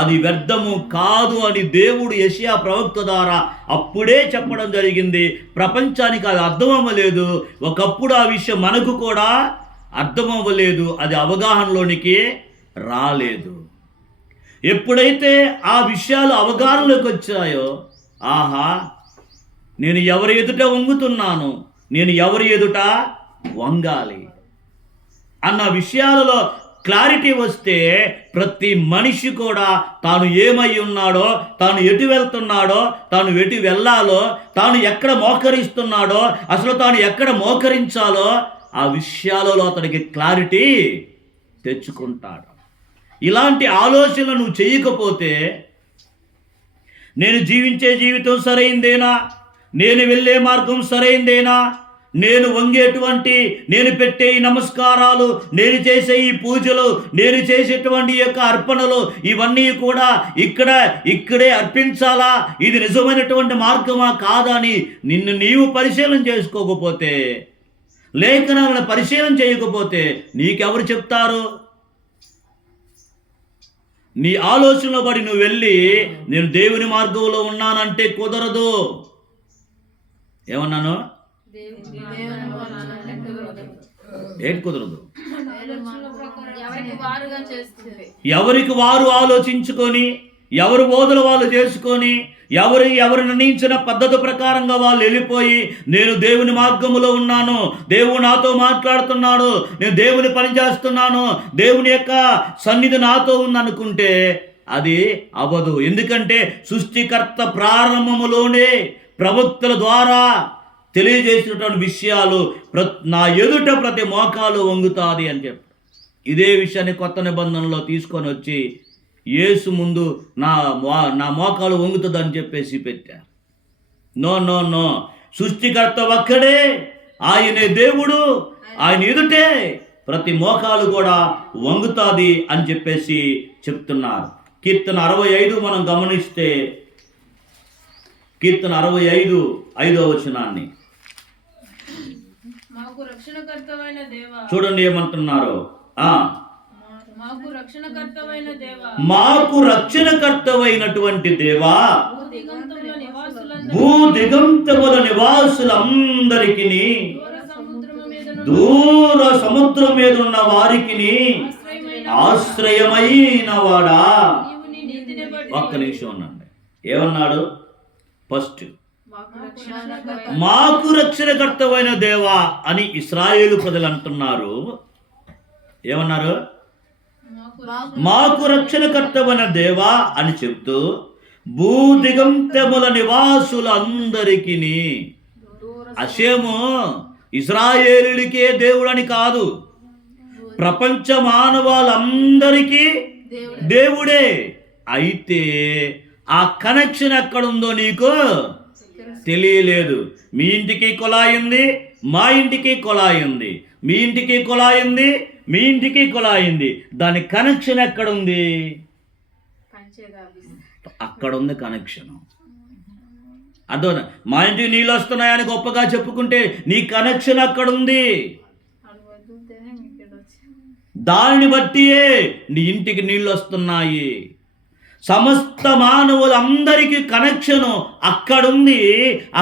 అది వ్యర్థము కాదు అని దేవుడు యెషయా ప్రవక్త ద్వారా అప్పుడే చెప్పడం జరిగింది. ప్రపంచానికి అది అర్థం అవ్వలేదు. ఒకప్పుడు ఆ విషయం మనకు కూడా అర్థం అవ్వలేదు, అది అవగాహనలోనికి రాలేదు. ఎప్పుడైతే ఆ విషయాలు అవగాహనలోకి వచ్చాయో, ఆహా, నేను ఎవరి ఎదుట వంగుతున్నాను, నేను ఎవరి ఎదుట వంగాలి అన్న విషయాలలో క్లారిటీ వస్తే ప్రతి మనిషి కూడా తాను ఏమై ఉన్నాడో, తాను ఎటు వెళ్తున్నాడో, తాను ఎటు వెళ్ళాలో, తాను ఎక్కడ మోకరిస్తున్నాడో, అసలు తాను ఎక్కడ మోకరించాలో ఆ విషయాలలో అతనికి క్లారిటీ తెచ్చుకుంటాడు. ఇలాంటి ఆలోచనలు నువ్వు చేయకపోతే, నేను జీవించే జీవితం సరైందేనా, నేను వెళ్ళే మార్గం సరైందేనా, నేను వంగేటువంటి, నేను పెట్టే ఈ నమస్కారాలు, నేను చేసే ఈ పూజలు, నేను చేసేటువంటి యొక్క అర్పణలు, ఇవన్నీ కూడా ఇక్కడే అర్పించాలా, ఇది నిజమైనటువంటి మార్గమా కాదా అని నిన్ను నీవు పరిశీలన చేసుకోకపోతే, లేఖనాలను పరిశీలన చేయకపోతే నీకెవరు చెప్తారు? నీ ఆలోచనలో పడి నువ్వు వెళ్ళి నేను దేవుని మార్గంలో ఉన్నానంటే కుదరదు. ఏమన్నాను? ఏంటి కుదరదు? ఎవరికి వారు ఆలోచించుకొని, ఎవరు బోధలు వాళ్ళు చేసుకొని, ఎవరు నిర్ణయించిన పద్ధతి ప్రకారంగా వాళ్ళు వెళ్ళిపోయి, నేను దేవుని మార్గములో ఉన్నాను, దేవుడు నాతో మాట్లాడుతున్నాడు, నేను దేవుని పని చేస్తున్నాను, దేవుని యొక్క సన్నిధి నాతో ఉందనుకుంటే అది అవ్వదు. ఎందుకంటే సృష్టికర్త ప్రారంభములోనే ప్రవక్తల ద్వారా తెలియజేసినటువంటి విషయాలు, నా ఎదుట ప్రతి మోకాలు వంగుతాది అని చెప్పి ఇదే విషయాన్ని కొత్త నిబంధనలో తీసుకొని వచ్చి యేసు ముందు నా మోకాలు వంగుతుందని చెప్పేసి పెట్టారు. నో, సృష్టికర్త ఒక్కడే, ఆయనే దేవుడు, ఆయన ఎదుటే ప్రతి మోకాలు కూడా వంగుతాది అని చెప్పేసి చెప్తున్నారు. కీర్తన 65 మనం గమనిస్తే, కీర్తన 65 5వ వచనాన్ని చూడండి ఏమంటున్నారు. మాకు రక్షణకర్తవైనటువంటి దేవా, భూదిగంతముల నివాసులందరికి, దూర సముద్రం మీద ఉన్న వారికి ఆశ్రయమైన వాడా. ఒక్క నిమిషం ఉండండి. ఏమన్నాడు? ఫస్ట్ మాకు రక్షణకర్తవైన దేవా అని ఇశ్రాయేలు ప్రజలు అంటున్నారు. ఏమన్నారు? మాకు రక్షణకర్తవైన దేవా అని చెప్తూ భూదిగంతముల నివాసులందరికీ, అషేము ఇశ్రాయేలులకే దేవుడని కాదు, ప్రపంచ మానవాళ్ళందరికీ దేవుడే. అయితే ఆ కనెక్షన్ ఎక్కడుందో నీకు తెలియలేదు. మీ ఇంటికి కుళాయి ఉంది, మా ఇంటికి కుళాయి ఉంది, మీ ఇంటికి కుళాయి ఉంది, మీ ఇంటికి కుళాయి ఉంది. దాని కనెక్షన్ ఎక్కడుంది? అక్కడ ఉంది కనెక్షన్. అర్థం? మా ఇంటికి నీళ్ళు వస్తున్నాయని గొప్పగా చెప్పుకుంటే నీ కనెక్షన్ అక్కడుంది. దానిని బట్టియే నీ ఇంటికి నీళ్ళు వస్తున్నాయి. సమస్త మానవులందరికీ కనెక్షను అక్కడుంది.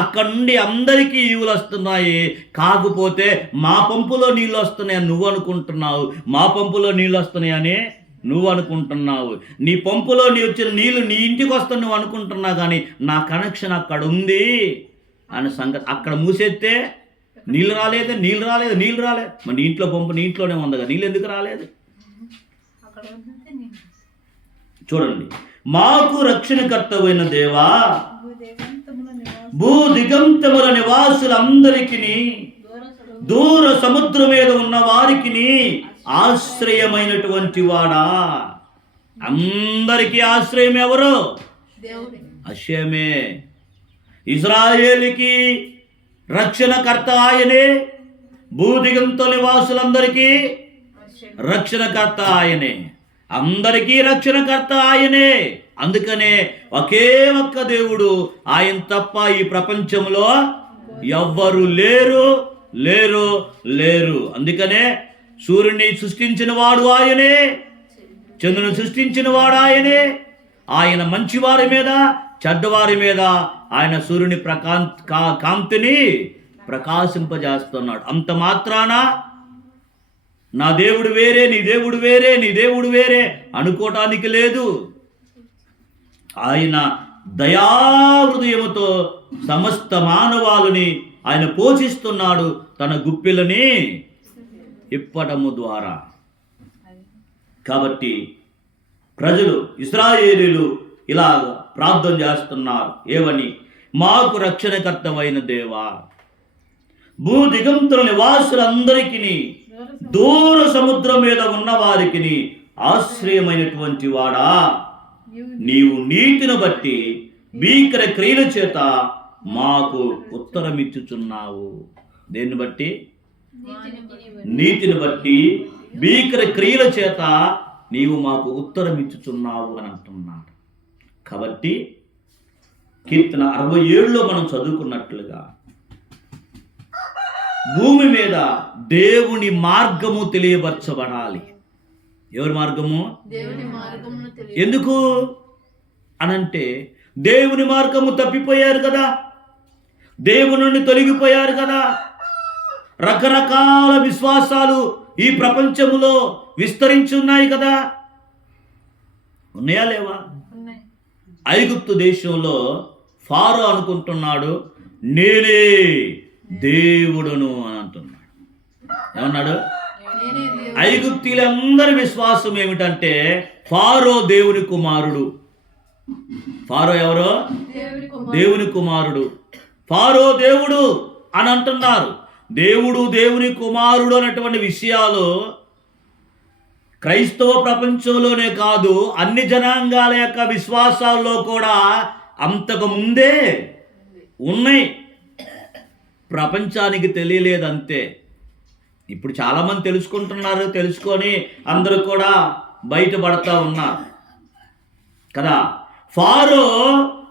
అక్కడ నుండి అందరికీ ఈవులు వస్తున్నాయి. కాకపోతే మా పంపులో నీళ్ళు వస్తున్నాయని నువ్వు అనుకుంటున్నావు, మా పంపులో నీళ్ళు వస్తున్నాయని నువ్వు అనుకుంటున్నావు. నీ పంపులో నీ వచ్చిన నీళ్ళు నీ ఇంటికి వస్తాను నువ్వు అనుకుంటున్నావు, కానీ నా కనెక్షన్ అక్కడ ఉంది అనే సంగతి. అక్కడ మూసేస్తే నీళ్ళు రాలేదు. మరి నీ ఇంట్లో పంపు నీ ఇంట్లోనే ఉందిగా, నీళ్ళు ఎందుకు రాలేదు? చూడండి, మాకు రక్షణకర్తవైన దేవా, భూ దిగంతముల నివాసులందరికీ, దూర సముద్రం మీద ఉన్న వారికి ఆశ్రయమైనటువంటి వాడా. అందరికీ ఆశ్రయం ఎవరు? హషేమే. ఇజ్రాయేలుకి రక్షణకర్త ఆయనే, భూదిగంత నివాసులందరికీ రక్షణకర్త ఆయనే, అందరికీ రక్షణకర్త ఆయనే. అందుకనే ఒకే ఒక్క దేవుడు, ఆయన తప్ప ఈ ప్రపంచంలో ఎవ్వరు లేరు. అందుకనే సూర్యుని సృష్టించిన వాడు ఆయనే, చంద్రుని సృష్టించిన వాడు ఆయనే. ఆయన మంచివారి మీద చెడ్డవారి మీద ఆయన సూర్యుని కాంతిని ప్రకాశింపజేస్తున్నాడు. అంత మాత్రాన నా దేవుడు వేరే, నీ దేవుడు వేరే అనుకోవటానికి లేదు. ఆయన దయాహృదయముతో సమస్త మానవాళిని ఆయన పోషిస్తున్నాడు తన గుప్పిలని ఇప్పటము ద్వారా. కాబట్టి ప్రజలు, ఇశ్రాయేలీయులు ఇలా ప్రార్థన చేస్తున్నారు. ఏమని? మాకు రక్షణకర్తమైన దేవా, భూ దిగంతుల నివాసులందరికీ, దూర సముద్రం మీద ఉన్న వారికి ఆశ్రయమైనటువంటి వాడా, నీవు నీతిని బట్టి భీకర క్రియల చేత మాకు ఉత్తరమిచ్చుచున్నావు. దేన్ని బట్టి? నీతిని బట్టి భీకర క్రియల చేత నీవు మాకు ఉత్తరమిచ్చుచున్నావు అని అంటున్నాడు. కాబట్టి కీర్తన 67లో మనం చదువుకున్నట్లుగా భూమి మీద దేవుని మార్గము తెలియపరచబడాలి. ఎవరి మార్గము? ఎందుకు అనంటే దేవుని మార్గము తప్పిపోయారు కదా, దేవుని నుండి తొలగిపోయారు కదా. రకరకాల విశ్వాసాలు ఈ ప్రపంచంలో విస్తరించి ఉన్నాయి కదా. ఉన్నాయా లేవా? ఐగుప్తు దేశంలో ఫారో అనుకుంటున్నాడు నేనే దేవుడును అని అంటున్నాడు. ఏమన్నాడు? ఐగుప్తీయులందరి విశ్వాసం ఏమిటంటే ఫారో దేవుని కుమారుడు. ఫారో ఎవరో? దేవుని కుమారుడు. ఫారో దేవుడు అని అంటున్నారు. దేవుని కుమారుడు అనేటువంటి విషయాలు క్రైస్తవ ప్రపంచంలోనే కాదు, అన్ని జనాంగాల యొక్క విశ్వాసాల్లో కూడా అంతకు ముందే ఉన్నాయి. ప్రపంచానికి తెలియలేదంతే. ఇప్పుడు చాలామంది తెలుసుకుంటున్నారు, తెలుసుకొని అందరూ కూడా బయటపడతా ఉన్నారు కదా.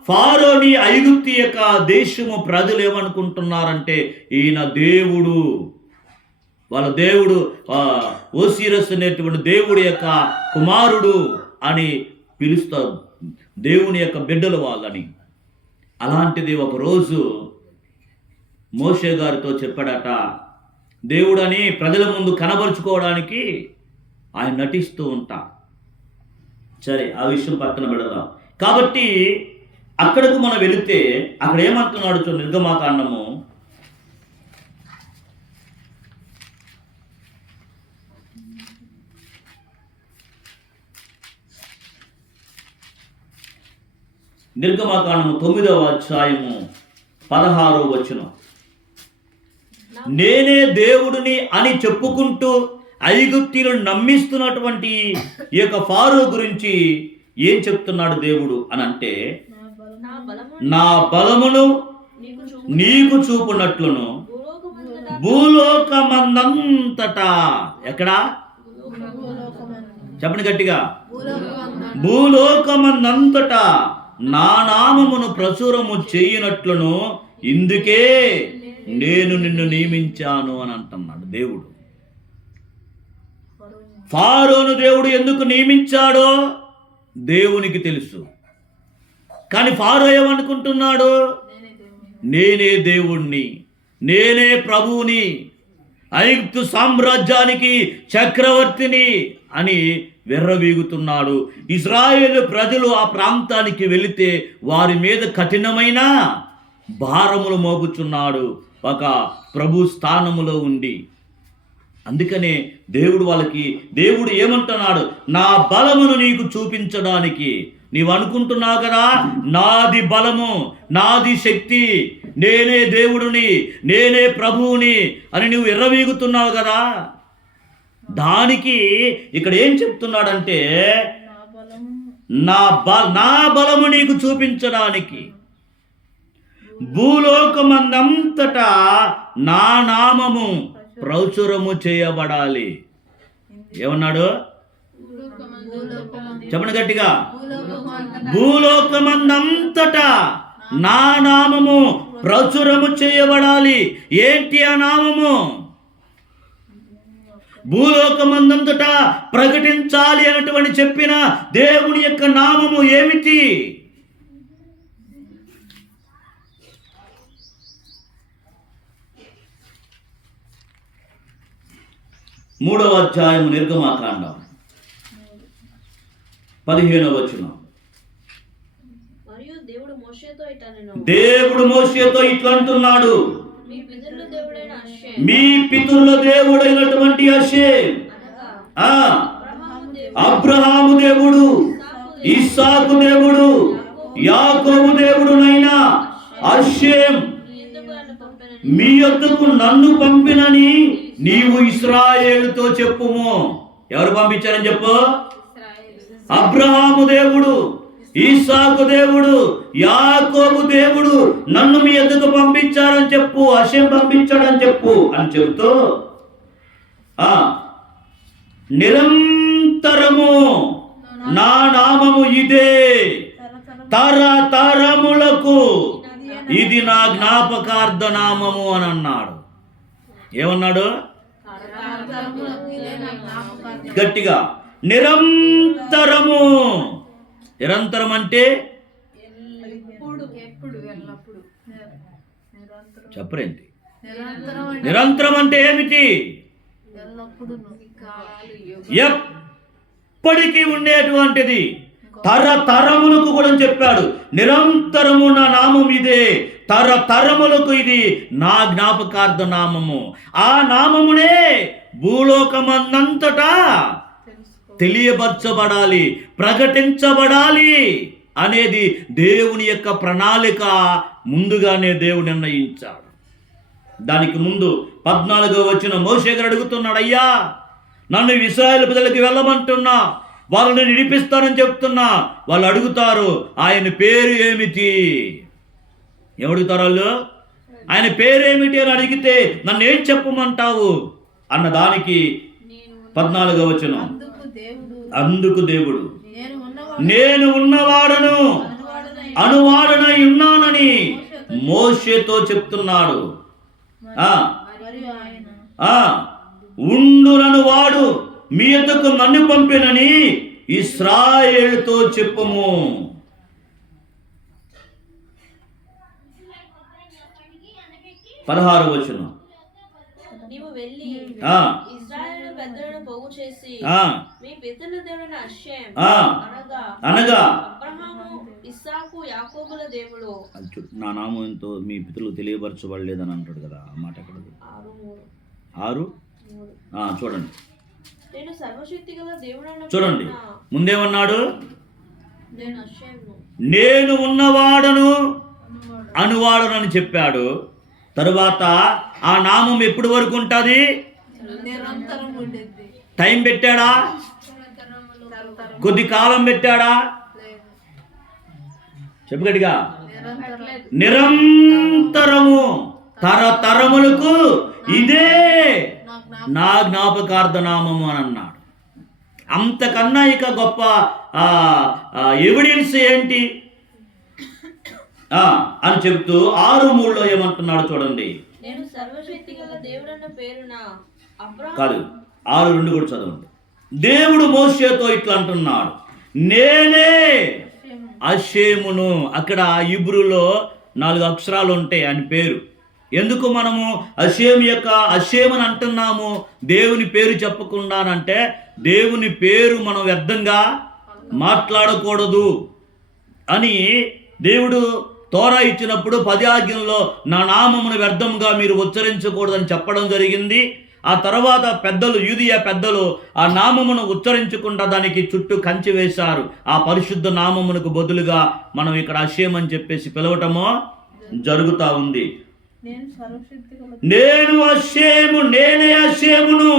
ఫారోని ఐగుప్తు యొక్క దేశము ప్రజలు ఏమనుకుంటున్నారంటే ఈయన దేవుడు, వాళ్ళ దేవుడు ఓసిరస్ అనేటువంటి దేవుడి యొక్క కుమారుడు అని పిలుస్తారు, దేవుని యొక్క బిడ్డలు వాళ్ళని. అలాంటిది ఒకరోజు మోషే గారితో చెప్పాడట, దేవుడని ప్రజల ముందు కనబరుచుకోవడానికి ఆయన నటిస్తూ ఉంటా. సరే, ఆ విషయం పక్కన పెడదాం. కాబట్టి అక్కడకు మనం వెళితే అక్కడ ఏమంటున్నాడు చూ, నిర్గమాకాండము 9వ అధ్యాయము 16వ వచనం. నేనే దేవుడిని అని చెప్పుకుంటూ ఐగుప్తీయులను నమ్మిస్తున్నటువంటి ఈ యొక్క ఫారో గురించి ఏం చెప్తున్నాడు దేవుడు అని అంటే, నా బలమును నీకు చూపునట్లును భూలోకమందంతటా, ఎక్కడా చెప్పండి గట్టిగా, భూలోకమందంతటా నా నామమును ప్రచురము చేయునట్లును ఇందుకే నేను నిన్ను నియమించాను అని అంటున్నాడు దేవుడు. ఫారోను దేవుడు ఎందుకు నియమించాడో దేవునికి తెలుసు. కానీ ఫారో ఏమనుకుంటున్నాడు? నేనే దేవుణ్ణి, నేనే ప్రభువుని, ఐగుప్తు సామ్రాజ్యానికి చక్రవర్తిని అని విర్రవీగుతున్నాడు. ఇశ్రాయేలు ప్రజలు ఆ ప్రాంతానికి వెళితే వారి మీద కఠినమైన భారములు మోపుచున్నాడు ఒక ప్రభు స్థానములో ఉండి. అందుకనే దేవుడు ఏమంటున్నాడు? నా బలమును నీకు చూపించడానికి. నీవు అనుకుంటున్నావు కదా, నాది బలము, నాది శక్తి, నేనే దేవుడిని, నేనే ప్రభువుని అని నువ్వు ఎర్రవీగుతున్నావు కదా. దానికి ఇక్కడ ఏం చెప్తున్నాడంటే, నా బలము నీకు చూపించడానికి భూలోకమందంతటా నా నామము ప్రచురము చేయబడాలి. ఏమన్నాడు? చెప్పండి గట్టిగా. భూలోకమందంతటా నా నామము ప్రచురము చేయబడాలి. ఏంటి ఆ నామము? భూలోకమందంతటా ప్రకటించాలి అన్నటువంటి చెప్పిన దేవుని యొక్క నామము ఏమిటి? మూడవ అధ్యాయం నిర్గమాకాండం 15వ వచనం. దేవుడు మోషేతో ఇట్లా అంటున్నాడు, మీ పితరుల దేవుడైనటువంటి హషేమ్, అబ్రహాము దేవుడు, ఇస్సాకు దేవుడు, యాకోబు దేవుడునైనా హషేమ్ మీ యొద్దకు నన్ను పంపినని నీవు ఇశ్రాయేలుతో చెప్పుము. ఎవరు పంపించారని చెప్పు? అబ్రహాము దేవుడు, ఇస్సాకు దేవుడు, యాకోబు దేవుడు నన్ను మీ యొద్దకు పంపించారని చెప్పు, హషేమ్ పంపించాడని చెప్పు అని చెబుతూ నిరంతరము నా నామము ఇదే, తరతరములకు ఇది నా జ్ఞాపకార్థ నామము అని అన్నాడు. ఏమన్నాడు? గట్టిగా, నిరంతరము. నిరంతరం అంటే చెప్పరేంటి? నిరంతరం అంటే ఏమిటి? ఎప్పటికీ ఉండేటువంటిది. తరతరములకు కూడా చెప్పాడు, నిరంతరము నా నామం ఇదే, తరతరములకు ఇది నా జ్ఞాపకార్థ నామము. ఆ నామమునే భూలోకమందంతటా తెలియపరచబడాలి, ప్రకటించబడాలి అనేది దేవుని యొక్క ప్రణాళిక ముందుగానే దేవుడు నిర్ణయించాడు. దానికి ముందు 14వ వచనం మోషే గారు అడుగుతున్నాడు, అయ్యా నన్ను ఇశ్రాయేలు ప్రజలకు వెళ్ళమంటున్నా, వాళ్ళని విడిపిస్తానని చెప్తున్నా. వాళ్ళు అడుగుతారు, ఆయన పేరు ఏమిటి? ఏమడుగుతారు వాళ్ళు? ఆయన పేరు ఏమిటి అని అడిగితే నన్ను ఏం చెప్పమంటావు అన్న దానికి 14వ వచనం, అందుకు దేవుడు నేను ఉన్నవాడను, అనువాడనై ఉన్నానని మోషేతో చెప్తున్నాడు. ఉండునను వాడు మీ యొద్దకు నన్ను పంపినని ఇశ్రాయేలుతో చెప్పుము. పదహారు వచనం, అనగా నా నామంతో మీ పితరులు తెలియపరచబడలేదని అంటాడు కదా, ఆ మాట ఎక్కడ? 6 చూడండి, చూడండి ముందేమన్నాడు? నేను ఉన్నవాడను, అనువాడనని చెప్పాడు. తరువాత ఆ నామం ఎప్పటి వరకు ఉంటుంది? టైం పెట్టాడా? కొద్ది కాలం పెట్టాడా? చెప్పు గట్టిగా. నిరంతరము, తరతరములకు ఇదే నా జ్ఞాపకార్థ నామము అని అన్నాడు. అంతకన్నా ఇక గొప్ప ఎవిడెన్స్ ఏంటి అని చెప్తూ 6:3 ఏమంటున్నాడు చూడండి. కాదు, 6:2 కూడా చదవండి. దేవుడు మోషేతో ఇట్లా అంటున్నాడు, నేనే అషేమును. అక్కడ ఇబ్రూలో 4 అక్షరాలు ఉంటాయి అని పేరు. ఎందుకు మనము అషేమని అంటున్నాము దేవుని పేరు చెప్పకుండానంటే, దేవుని పేరు మనం వ్యర్థంగా మాట్లాడకూడదు అని దేవుడు తోరా ఇచ్చినప్పుడు 10 ఆజ్ఞల్లో నా నామమును వ్యర్థంగా మీరు ఉచ్చరించకూడదని చెప్పడం జరిగింది. ఆ తర్వాత పెద్దలు, యూదియా పెద్దలు ఆ నామమును ఉచ్చరించకుండా దానికి చుట్టూ కంచి వేశారు. ఆ పరిశుద్ధ నామమునకు బదులుగా మనం ఇక్కడ అషేమ్ అని చెప్పేసి పిలవటము జరుగుతూ ఉంది. నేనే అషేమును,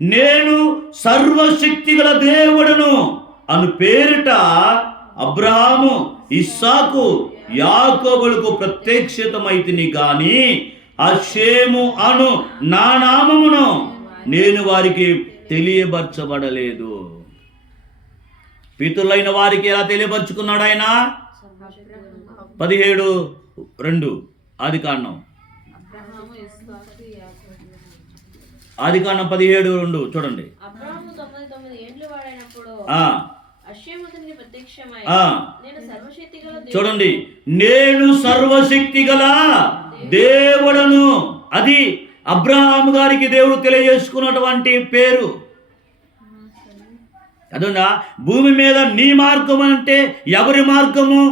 నేను సర్వశక్తి గల దేవుడును అను పేరిట అబ్రహాము, ఇస్సాకు, యాకోబులకు ప్రత్యక్షితమైతిని గాని అషేము అను నా నామమును నేను వారికి తెలియపరచబడలేదు. పితరులైన వారికి ఎలా తెలియపరుచుకున్నాడు ఆయన? 17:2 ఆదికాండం 17:2 చూడండి. చూడండి, నేను సర్వశక్తి గల దేవుడను. అది అబ్రహాము గారికి దేవుడు తెలియజేసుకున్నటువంటి పేరు. అదొందా భూమి మీద నీ మార్గం అంటే ఎవరి మార్గము?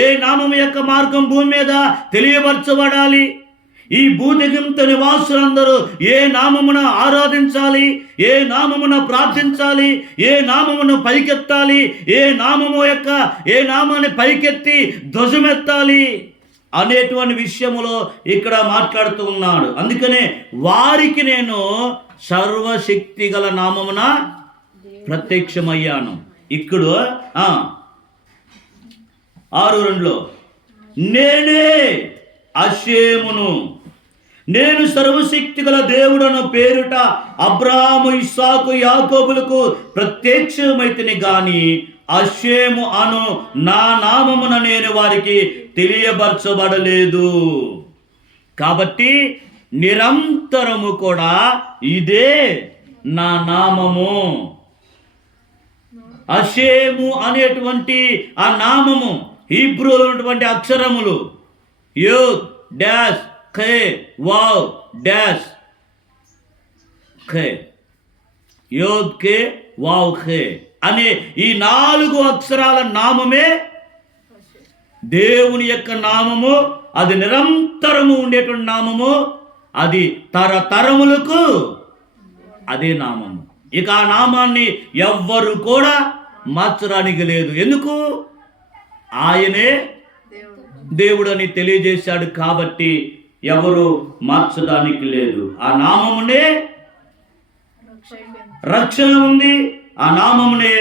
ఏ నామం యొక్క మార్గం భూమి మీద తెలియపరచబడాలి? ఈ భూదిగంత నివాసులందరూ ఏ నామమున ఆరాధించాలి, ఏ నామమున ప్రార్థించాలి, ఏ నామమును పైకెత్తాలి, ఏ నామాన్ని పైకెత్తి ధ్వజమెత్తాలి అనేటువంటి విషయములో ఇక్కడ మాట్లాడుతూ ఉన్నాడు. అందుకనే వారికి నేను సర్వశక్తి గల నామమున ప్రత్యక్షమయ్యాను. ఇక్కడ 6:2 నేనే అషేమును, నేను సర్వశక్తి గల దేవుడను పేరుట అబ్రహాము, ఇస్సాకు, యాకోబులకు ప్రత్యక్షమైతిని గాని అషేము అను నా నామమున నేను వారికి తెలియపరచబడలేదు. కాబట్టి నిరంతరము కూడా ఇదే నా నామము. అషేము అనేటువంటి ఆ నామము హీబ్రూలో ఉన్నటువంటి అక్షరములు యోద్ డాష్ ఖే వావ్ డాష్ ఖే, యోద్ కే వావ్ ఖే అనే ఈ 4 అక్షరాల నామమే దేవుని యొక్క నామము. అది నిరంతరము ఉండేటువంటి నామము. అది తరతరములకు అదే నామము. ఇక ఆ నామాన్ని ఎవ్వరు కూడా మార్చడానికి లేదు. ఎందుకు? ఆయనే దేవుడని తెలియజేశాడు కాబట్టి ఎవరు మార్చడానికి లేదు. ఆ నామమునే రక్షణ ఉంది, ఆ నామమునే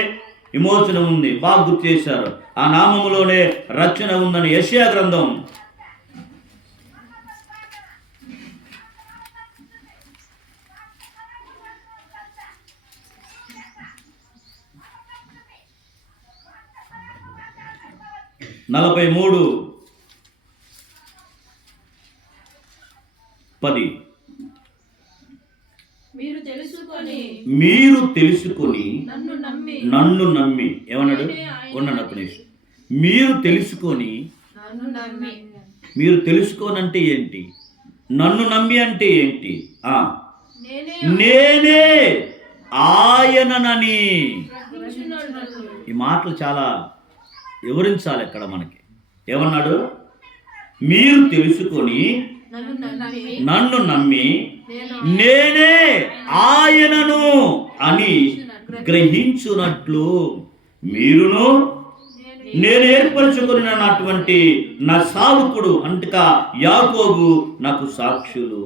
విమోచన ఉంది. బాగా గుర్తు చేశారు. ఆ నామములోనే రక్షణ ఉందని యెషయా గ్రంథం 43:10 మీరు తెలుసుకొని నన్ను నమ్మి ఏమన్నాడు? ఉన్నాడు అప్పుడు. మీరు తెలుసుకోనంటే ఏంటి? నన్ను నమ్మి అంటే ఏంటి? నేనే ఆయననని. ఈ మాటలు చాలా వివరించాలి ఇక్కడ మనకి. ఏమన్నాడు? మీరు తెలుసుకొని నన్ను నమ్మి నేనే ఆయనను అని గ్రహించున్నట్లు మీరును నేను ఏర్పరచుకున్నటువంటి నా సావుకుడు అంటక యాకోబు నాకు సాక్షులు.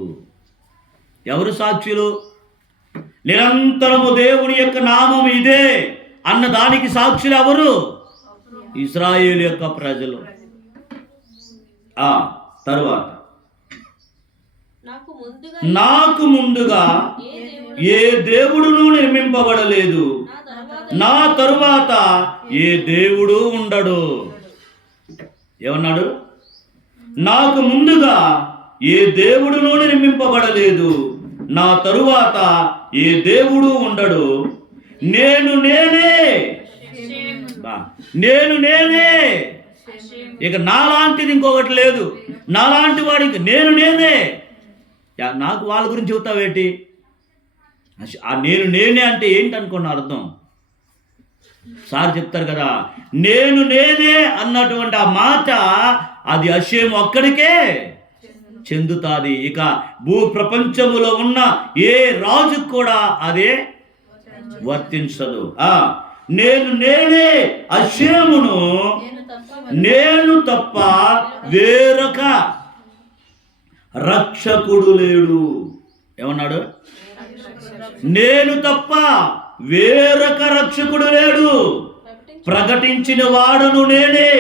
ఎవరు సాక్షులు? నిరంతరము దేవుని యొక్క నామం ఇదే అన్న దానికి సాక్షులు ఎవరు? ఇశ్రాయేలు యొక్క ప్రజలు. తరువాత నాకు ముందుగా ఏ దేవుడును నిర్మింపబడలేదు, నా తరువాత ఏ దేవుడు ఉండడు. ఏమన్నాడు? నాకు ముందుగా ఏ దేవుడును నిర్మింపబడలేదు, నా తరువాత ఏ దేవుడు ఉండడు. నేనే నేను నేనే, ఇక నాలాంటిది ఇంకొకటి లేదు, నాలాంటి వాడికి నేను నేనే. నాకు వాళ్ళ గురించి చెబుతావేంటి? ఆ నేను నేనే అంటే ఏంటి అనుకున్న అర్థం? సార్ చెప్తారు కదా, నేను నేనే అన్నటువంటి ఆ మాట అది అషేము ఒక్కడికే చెందుతాది. ఇక భూ ప్రపంచములో ఉన్న ఏ రాజుకు కూడా అదే వర్తించదు. నేను నేనే అషేమును, నేను తప్ప వేరొక రక్షకుడు లేడు. ఏమన్నాడు? నేను తప్ప వేరొక రక్షకుడు లేడు. ప్రకటించిన వాడను నేనే,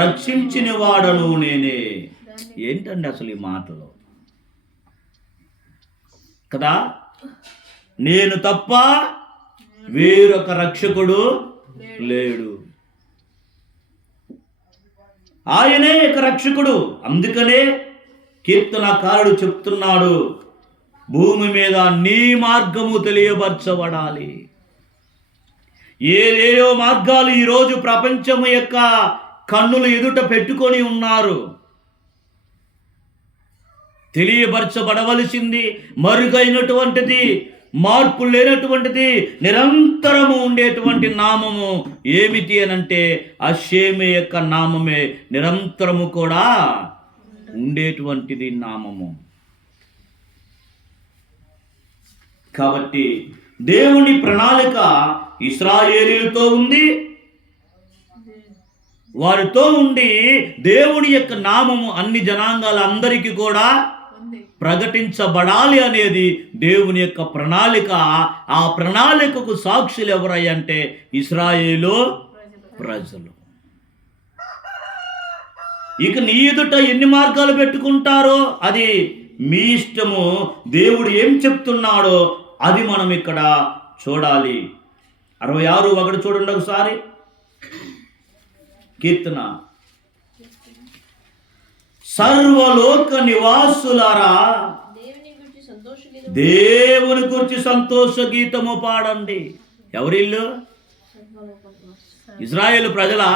రక్షించిన వాడను నేనే. ఏంటండి అసలు ఈ మాటలు కదా? నేను తప్ప వేరొక రక్షకుడు లేడు. ఆయనే ఒక రక్షకుడు. అందుకనే కీర్తనకారుడు చెప్తున్నాడు, భూమి మీద నీ మార్గము తెలియపరచబడాలి. ఏదేదో మార్గాలు ఈరోజు ప్రపంచము యొక్క కన్నులు ఎదుట పెట్టుకొని ఉన్నారు. తెలియపరచబడవలసింది మరుగైనటువంటిది, మార్పు లేనటువంటిది, నిరంతరము ఉండేటువంటి నామము ఏమిటి అనంటే అషేము యొక్క నామమే నిరంతరము కూడా ఉండేటువంటిది నామము. కాబట్టి దేవుని ప్రణాళిక ఇశ్రాయేలీయులతో ఉంది. వారితో ఉండి దేవుని యొక్క నామము అన్ని జనాంగాలందరికీ కూడా ప్రకటించబడాలి అనేది దేవుని యొక్క ప్రణాళిక. ఆ ప్రణాళికకు సాక్షులు ఎవరంటే ఇశ్రాయేలు ప్రజలు. ఇక నీ ఎదుట ఎన్ని మార్గాలు పెట్టుకుంటారో అది మీ ఇష్టము. దేవుడు ఏం చెప్తున్నాడో అది మనం ఇక్కడ చూడాలి. 66 చూడండి ఒకసారి. కీర్తన, సర్వలోక నివాసులారా దేవుని గురించి సంతోష గీతము పాడండి. ఎవరిల్లు? ఇజ్రాయేలు ప్రజలా?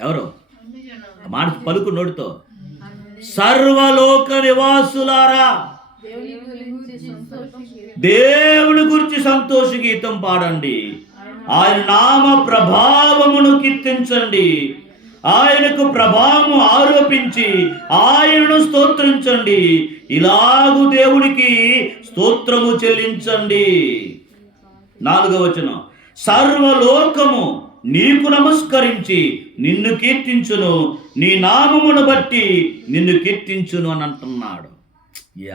ఎవరు? మాట పలుకు నోటితో. సర్వలోక నివాసులారా దేవుని గురించి సంతోష గీతం పాడండి. ఆయన నామ ప్రభావమును కీర్తించండి. ఆయనకు ప్రభావము ఆరోపించి ఆయనను స్తోత్రించండి. ఇలాగు దేవునికి స్తోత్రము చెల్లించండి. 4వ వచనం, సర్వలోకము నీకు నమస్కరించి నిన్ను కీర్తించును, నీ నామమును బట్టి నిన్ను కీర్తించును అని అంటున్నాడు.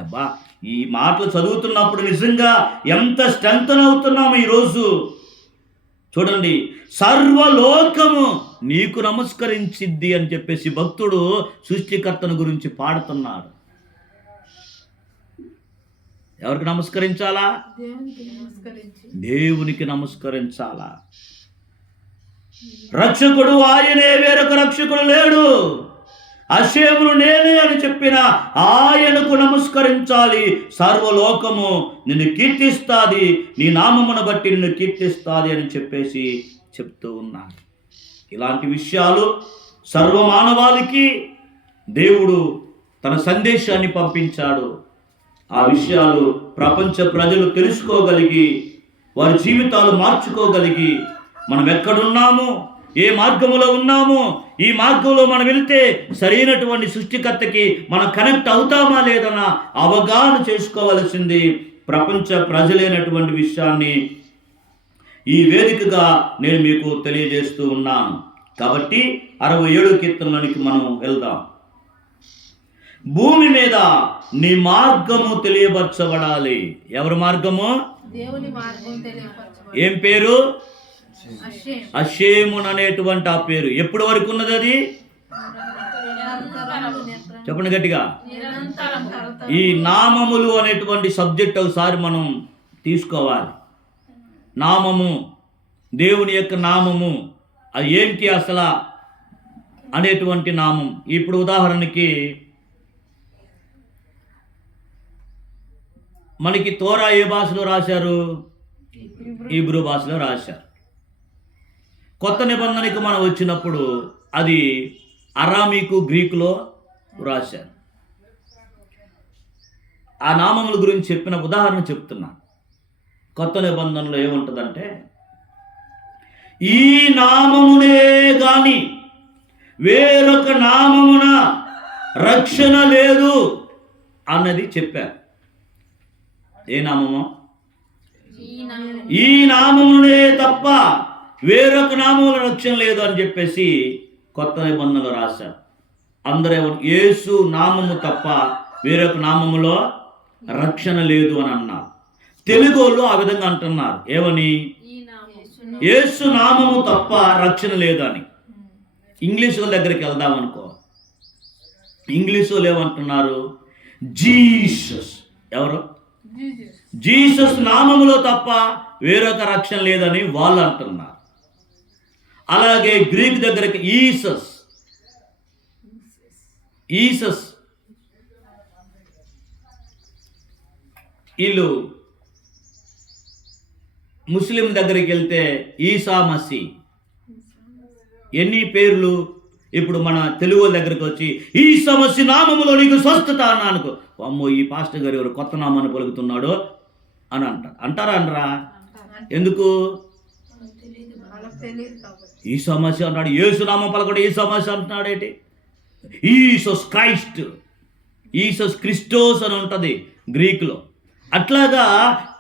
అబ్బా, ఈ మాటలు చదువుతున్నప్పుడు నిజంగా ఎంత స్ట్రెంథన్ అవుతున్నాము ఈరోజు. చూడండి, సర్వలోకము నీకు నమస్కరించిద్ది అని చెప్పేసి భక్తుడు సృష్టికర్తను గురించి పాడుతున్నాడు. ఎవరికి నమస్కరించాలా? దేవునికి నమస్కరించాలా. రక్షకుడు ఆయనే, వేరొక రక్షకుడు లేడు. అషేమును నేనే అని చెప్పిన ఆయనకు నమస్కరించాలి. సర్వలోకము నిన్ను కీర్తిస్తాది, నీ నామమును బట్టి నిన్ను కీర్తిస్తాది అని చెప్పేసి చెప్తూ ఉన్నాడు. ఇలాంటి విషయాలు సర్వమానవాళికి దేవుడు తన సందేశాన్ని పంపించాడు. ఆ విషయాలు ప్రపంచ ప్రజలు తెలుసుకోగలిగి వారి జీవితాలు మార్చుకోగలిగి మనం ఎక్కడున్నాము, ఏ మార్గములో ఉన్నాము, ఈ మార్గంలో మనం వెళితే సరైనటువంటి సృష్టికర్తకి మనం కనెక్ట్ అవుతామా లేదన్న అవగాహన చేసుకోవలసింది ప్రపంచ ప్రజలైనటువంటి విషయాన్ని ఈ వేదికగా నేను మీకు తెలియజేస్తూ ఉన్నాను. కాబట్టి 67 కీర్తనలోనికి మనం వెళ్దాం. భూమి మీద నీ మార్గము తెలియపరచబడాలి. ఎవరి మార్గము? దేవుని మార్గం తెలియపరచబడాలి. ఏం పేరు? అషేమున్ అనేటువంటి ఆ పేరు ఎప్పటి వరకు ఉన్నది? అది చెప్పండి గట్టిగా. ఈ నామములు అనేటువంటి సబ్జెక్ట్ ఒకసారి మనం తీసుకోవాలి. నామము, దేవుని యొక్క నామము అది ఏంటి అసలు అనేటువంటి నామం. ఇప్పుడు ఉదాహరణకి మనకి తోరా ఏ భాషలో రాశారు? హీబ్రూ భాషలో రాశారు. కొత్త నిబంధనకి మనం వచ్చినప్పుడు అది అరామీకు, గ్రీకులో రాశారు. ఆ నామముల గురించి చెప్పిన ఉదాహరణ చెప్తున్నా. కొత్త నిబంధనలో ఏముంటుందంటే, ఈ నామమునే గాని వేరొక నామమున రక్షణ లేదు అన్నది చెప్పారు. ఏ నామము? ఈ నామమునే తప్ప వేరొక నామముల రక్షణ లేదు అని చెప్పేసి కొత్త నిబంధనలు రాశారు. అందరూ యేసు నామము తప్ప వేరొక నామములో రక్షణ లేదు అని అన్నారు. తెలుగు వాళ్ళు ఆ విధంగా అంటున్నారు. ఏమని? యేసు నామము తప్ప రక్షణ లేదు అని. ఇంగ్లీష్ వాళ్ళ దగ్గరికి వెళ్దాం అనుకో, ఇంగ్లీష్ వాళ్ళు ఏమంటున్నారు? జీసస్. ఎవరు? జీసస్ నామములో తప్ప వేరొక రక్షణ లేదని వాళ్ళు అంటున్నారు. అలాగే గ్రీక్ దగ్గరికి ఈసస్, ఈసస్. వీళ్ళు ముస్లిం దగ్గరికి వెళ్తే ఈసా మసీ. ఎన్ని పేర్లు? ఇప్పుడు మన తెలుగు దగ్గరికి వచ్చి ఈసా మసీ నామములో నీకు స్వస్థత అన్నా అనుకో, అమ్మో ఈ పాస్టర్ గారు ఎవరు కొత్త నామాన్ని పలుకుతున్నాడు అని అంటారా? అనరా? ఎందుకు? ఈ సమస్య అంటాడు. యేసు నామం పలకడు, ఈ సమస్య అంటున్నాడు ఏంటి? ఈసస్ క్రైస్ట్, ఈసస్ క్రిస్టోస్ అని ఉంటుంది గ్రీకులో. అట్లాగా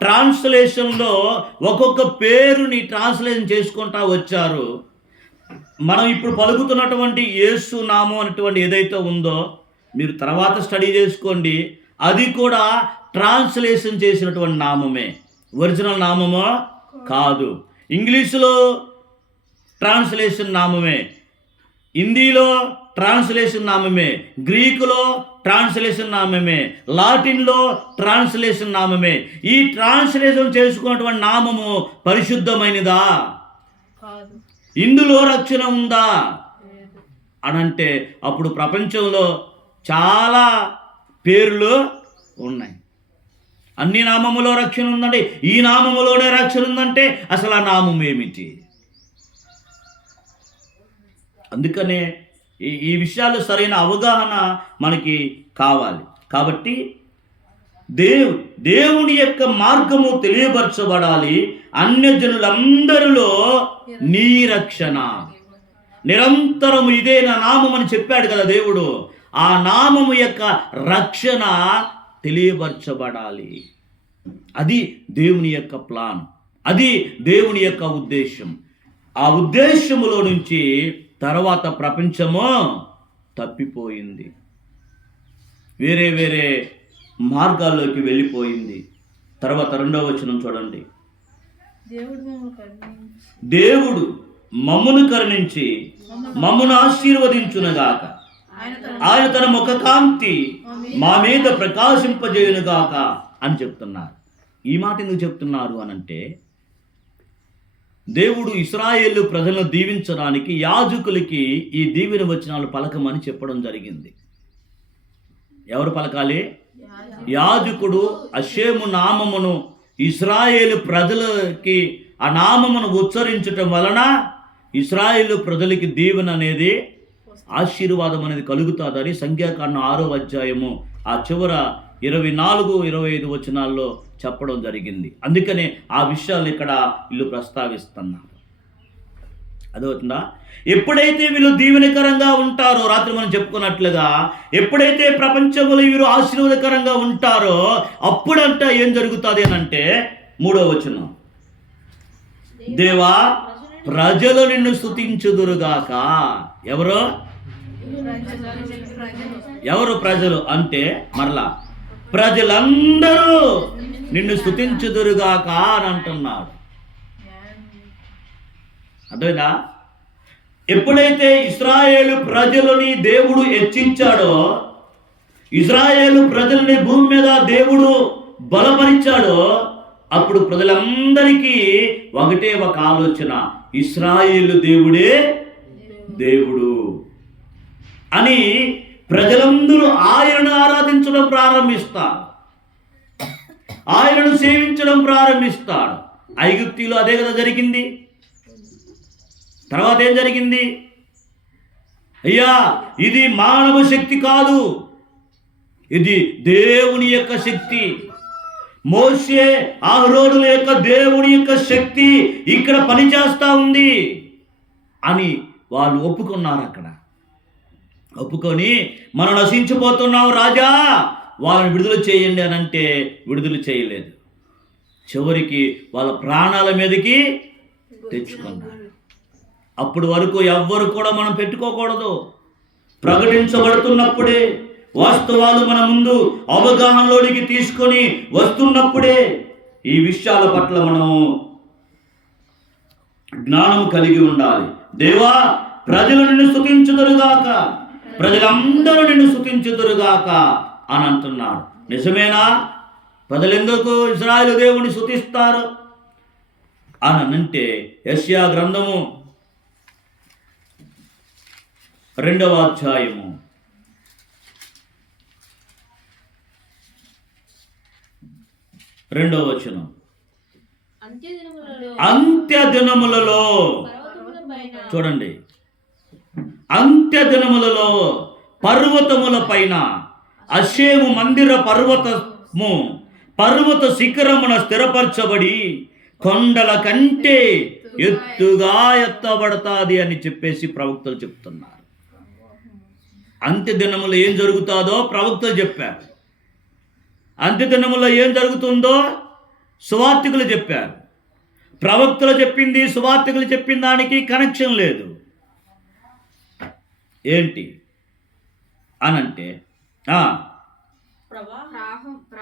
ట్రాన్స్లేషన్లో ఒక్కొక్క పేరుని ట్రాన్స్లేషన్ చేసుకుంటా వచ్చారు. మనం ఇప్పుడు పలుకుతున్నటువంటి యేసు నామం అనేటువంటి ఏదైతే ఉందో మీరు తర్వాత స్టడీ చేసుకోండి. అది కూడా ట్రాన్స్లేషన్ చేసినటువంటి నామమే, ఒరిజినల్ నామమో కాదు. ఇంగ్లీషులో ట్రాన్స్లేషన్ నామమే, హిందీలో ట్రాన్స్లేషన్ నామమే, గ్రీకులో ట్రాన్స్లేషన్ నామమే, లాటిన్లో ట్రాన్స్లేషన్ నామమే. ఈ ట్రాన్స్లేషన్ చేసుకున్నటువంటి నామము పరిశుద్ధమైనదా? ఇందులో రక్షణ ఉందా అనంటే అప్పుడు ప్రపంచంలో చాలా పేర్లు ఉన్నాయి. అన్ని నామములో రక్షణ ఉందంటే, ఈ నామములోనే రక్షణ ఉందంటే అసలు ఆ నామం ఏమిటి? అందుకనే ఈ విషయాల్లో సరైన అవగాహన మనకి కావాలి. కాబట్టి దేవుని యొక్క మార్గము తెలియపరచబడాలి. అన్యజనులందరిలో నీ రక్షణ నిరంతరము ఇదే నా నామం అని చెప్పాడు కదా దేవుడు. ఆ నామము యొక్క రక్షణ తెలియపరచబడాలి. అది దేవుని యొక్క ప్లాన్, అది దేవుని యొక్క ఉద్దేశం. ఆ ఉద్దేశములో నుంచి తర్వాత ప్రపంచము తప్పిపోయింది, వేరే వేరే మార్గాల్లోకి వెళ్ళిపోయింది. తర్వాత 2వ వచనం చూడండి. దేవుడు మమ్మును కరుణించి మమ్మును ఆశీర్వదించునుగాక, ఆయన తన ముఖ కాంతి మా మీద ప్రకాశింపజేయునుగాక అని చెప్తున్నారు. ఈ మాట ఎందుకు చెప్తున్నారు అనంటే, దేవుడు ఇశ్రాయేలు ప్రజలను దీవించడానికి యాజకులకి ఈ దీవెన వచనాలు పలకమని చెప్పడం జరిగింది. ఎవరు పలకాలి? యాజకుడు అషేము నామమును ఇశ్రాయేలు ప్రజలకి ఆ నామమును ఉచ్చరించటం వలన ఇశ్రాయేలు ప్రజలకి దీవెన అనేది, ఆశీర్వాదం అనేది కలుగుతుందని సంఖ్యాకాండం 6వ అధ్యాయము ఆ చివర 24, 25 వచనాల్లో చెప్పడం జరిగింది. అందుకనే ఆ విషయాలు ఇక్కడ వీళ్ళు ప్రస్తావిస్తున్నారు. అదవుతుందా? ఎప్పుడైతే వీళ్ళు దీవెనకరంగా ఉంటారో, రాత్రి మనం చెప్పుకున్నట్లుగా ఎప్పుడైతే ప్రపంచంలో వీరు ఆశీర్వాదకరంగా ఉంటారో అప్పుడంట ఏం జరుగుతుంది అని అంటే 3వ వచనం, దేవా ప్రజలు నిన్ను స్తుతించుదురుగాక. ఎవరు ప్రజలు అంటే మరలా ప్రజలందరూ నిన్ను స్తుతించుదురుగాక అని అంటున్నాడు. అదేనా? ఎప్పుడైతే ఇశ్రాయేలు ప్రజలని దేవుడు హెచ్చించాడో, ఇశ్రాయేలు ప్రజలని భూమి మీద దేవుడు బలపరిచాడో, అప్పుడు ప్రజలందరికీ ఒకటే ఒక ఆలోచన, ఇశ్రాయేలు దేవుడే దేవుడు అని ప్రజలందరూ ఆయనను ఆరాధించడం ప్రారంభిస్తారు, ఆయనను సేవించడం ప్రారంభిస్తాడు. ఐగుప్తిలో అదే కదా జరిగింది. తర్వాత ఏం జరిగింది? అయ్యా, ఇది మానవ శక్తి కాదు, ఇది దేవుని యొక్క శక్తి. మోషే అహరోనుల యొక్క దేవుని యొక్క శక్తి ఇక్కడ పనిచేస్తూ ఉంది అని వాళ్ళు ఒప్పుకున్నారు. అక్కడ ఒప్పుకొని మనం నశించిపోతున్నాం రాజా, వాళ్ళని విడుదల చేయండి అని అంటే విడుదల చేయలేదు. చివరికి వాళ్ళ ప్రాణాల మీదకి తెచ్చుకున్నారు. అప్పటి వరకు ఎవ్వరు కూడా మనం పెట్టుకోకూడదు. ప్రకటించబడుతున్నప్పుడే, వాస్తవాలు మన ముందు అవగాహనలోనికి తీసుకొని వస్తున్నప్పుడే ఈ విషయాల పట్ల మనము జ్ఞానం కలిగి ఉండాలి. దేవా, ప్రజలు నిన్ను స్తుతించుదురుగాక, ప్రజలందరూ నిన్ను స్తుతించుదురుగాక అని అంటున్నాడు. నిజమేనా? ప్రజలెందుకు ఇశ్రాయేలు దేవుని స్తుతిస్తారు అని అంటే, యెషయా గ్రంథము 2వ అధ్యాయము 2వ వచనం. అంత్య దినములలో, చూడండి, అంత్య దినములలో పర్వతముల పైన అషేము మందిర పర్వత శిఖరమున స్థిరపరచబడి కొండల కంటే ఎత్తుగా ఎత్తబడతాది అని చెప్పేసి ప్రవక్తలు చెప్తున్నారు. అంత్య దినములో ఏం జరుగుతాదో ప్రవక్తలు చెప్పారు. అంత్య దినములో ఏం జరుగుతుందో సువార్తికులు చెప్పారు. ప్రవక్తలు చెప్పింది సువార్తికులు చెప్పిన దానికి కనెక్షన్ లేదు. ఏంటి అనంటే,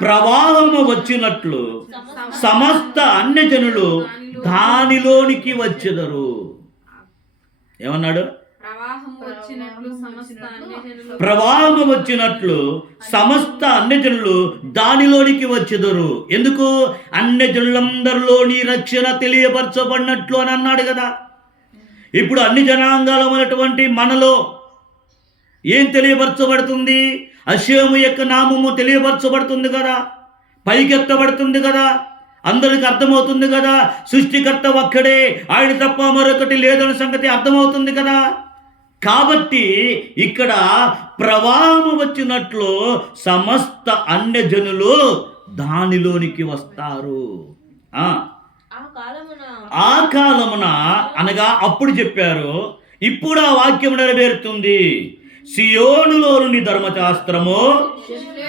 ప్రవాహము వచ్చినట్లు సమస్త అన్యజనులు దానిలోనికి వచ్చెదరు. ఏమన్నాడు? ప్రవాహము వచ్చినట్లు సమస్త అన్యజనులు దానిలోనికి వచ్చెదరు. ఎందుకు? అన్యజనులందరిలోని రక్షణ తెలియపరచబడినట్లు అని అన్నాడు కదా. ఇప్పుడు అన్ని జనాంగాలమైనటువంటి మనలో ఏం తెలియపరచబడుతుంది? అషేము యొక్క నామము తెలియపరచబడుతుంది కదా, పైకెత్తబడుతుంది కదా, అందరికి అర్థమవుతుంది కదా. సృష్టికర్త ఒక్కడే, ఆయన తప్ప మరొకటి లేదన్న సంగతి అర్థమవుతుంది కదా. కాబట్టి ఇక్కడ ప్రవాహము వచ్చినట్లు సమస్త అన్యజనులు దానిలోనికి వస్తారు. ఆ కాలమున అనగా అప్పుడు చెప్పారు. ఇప్పుడు ఆ వాక్యం నెరవేరుతుంది. సియోనులో నుండి ధర్మశాస్త్రము,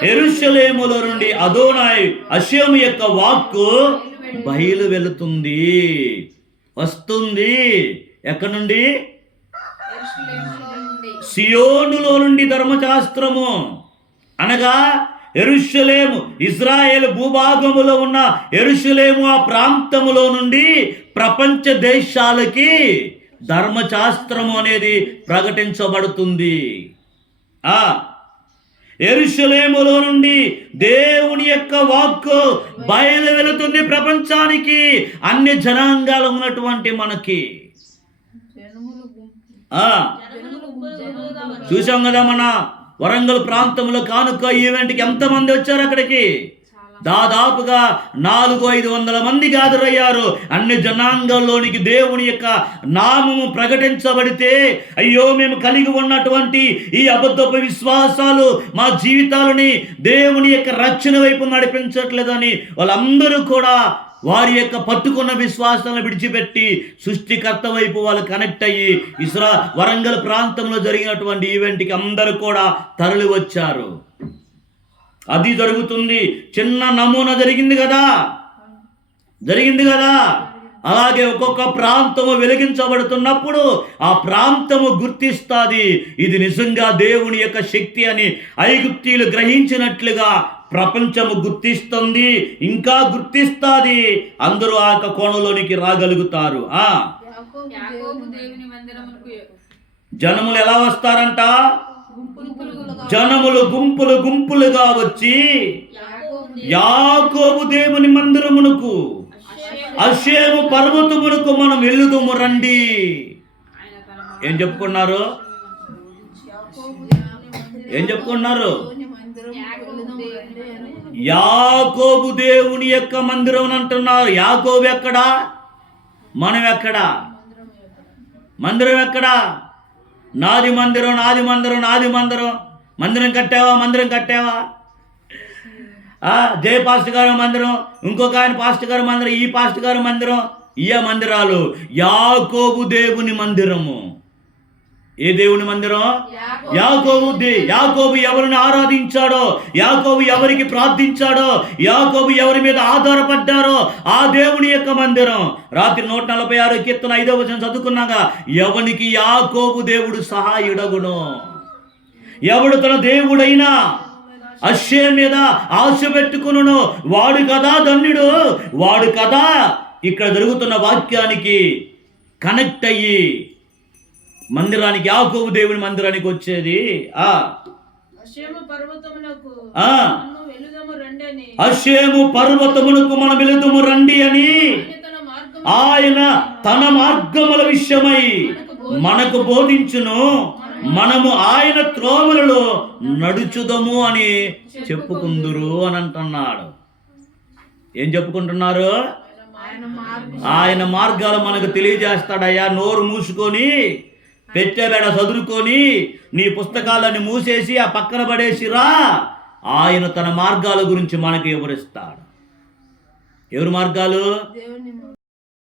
యెరూషలేములో నుండి అదోనాయి అషేము యొక్క వాక్కు బయలు వెళుతుంది, వస్తుంది. ఎక్కడి నుండి? సియోనులో నుండి ధర్మశాస్త్రము అనగా యెరూషలేము, ఇజ్రాయేల్ భూభాగములో ఉన్న యెరూషలేము ఆ ప్రాంతములో నుండి ప్రపంచ దేశాలకి ధర్మశాస్త్రము అనేది ప్రకటించబడుతుంది. యెరూషలేములో నుండి దేవుని యొక్క వాక్కు బయలు వెళుతుంది ప్రపంచానికి, అన్ని జనాంగాలు ఉన్నటువంటి మనకి. చూసాం కదా, మన వరంగల్ ప్రాంతంలో కానుక ఈవెంట్కి ఎంతమంది వచ్చారు? అక్కడికి దాదాపుగా 400-500 మందికి హాజరయ్యారు. అన్ని జనాంగాల్లోనికి దేవుని యొక్క నామము ప్రకటించబడితే, అయ్యో మేము కలిగి ఉన్నటువంటి ఈ అబద్ధపు విశ్వాసాలు మా జీవితాలని దేవుని యొక్క రక్షణ వైపు నడిపించట్లేదని వాళ్ళందరూ కూడా వారి యొక్క పట్టుకున్న విశ్వాసాలను విడిచిపెట్టి సృష్టికర్త వైపు వాళ్ళు కనెక్ట్ అయ్యి వరంగల్ ప్రాంతంలో జరిగినటువంటి ఈవెంట్కి అందరూ కూడా తరలి వచ్చారు. అది జరుగుతుంది. చిన్న నమూనా జరిగింది కదా. అలాగే ఒక్కొక్క ప్రాంతము వెలిగించబడుతున్నప్పుడు ఆ ప్రాంతము గుర్తిస్తుంది ఇది నిజంగా దేవుని యొక్క శక్తి అని. ఐగుప్తీయులు గ్రహించినట్లుగా ప్రపంచము గుర్తిస్తుంది, ఇంకా గుర్తిస్తుంది. అందరూ ఆ కోణంలోనికి రాగలుగుతారు. జనములు ఎలా వస్తారంట? జనములు గుంపులు గుంపులుగా వచ్చి యాకోబు దేవుని మందిరమునకు, అషేము పర్వతమునకు మనం వెళ్ళుదుము రండి. ఏం చెప్పుకున్నారు? యాకోబు దేవుని యొక్క మందిరం అని అంటున్నారు. యాకోబు ఎక్కడా? మనం ఎక్కడా? మందిరం ఎక్కడా? నాది మందిరం, నాది మందిరం, నాది మందిరం. మందిరం కట్టావా? మందిరం కట్టావా? జయ పాస్టర్ గారు మందిరం, ఇంకొక ఆయన పాస్టర్ గారు మందిరం, ఈ పాస్టర్ గారు మందిరం, ఇయ మందిరాలు. యాకోబు దేవుని మందిరము. ఏ దేవుని మందిరం? యాకోబు ఎవరిని ఆరాధించాడో, యాకోబు ఎవరికి ప్రార్థించాడో, యాకోబు ఎవరి మీద ఆధారపడ్డారో ఆ దేవుని యొక్క మందిరం. రాత్రి 146 కీర్తన 5వ వచనం చదువుకున్నాగా, ఎవనికి యాకోబు దేవుడు సహాయుడగును. ఎవడు తన దేవుడైనా అశ్షే మీద ఆశ పెట్టుకును వాడు కదా ధన్యుడు. వాడు కదా ఇక్కడ జరుగుతున్న వాక్యానికి కనెక్ట్ అయ్యి మందిరానికి, యాకోబు దేవుని మందిరానికి వచ్చేది. అశ్షేము పర్వతమునకు మనం వెళుదుము రండి అని ఆయన తన మార్గముల విషయమై మనకు బోధించును. మనము ఆయన త్రోవలలో నడుచుదము అని చెప్పుకుందురు అని అంటున్నాడు. ఏం చెప్పుకుంటున్నారు? ఆయన మార్గాలు మనకు తెలియజేస్తాడయ్యా. నోరు మూసుకొని పెట్టెబెడ చదువుకొని నీ పుస్తకాలను మూసేసి ఆ పక్కన పడేసిరా. ఆయన తన మార్గాల గురించి మనకు వివరిస్తాడు. ఎవరి మార్గాలు?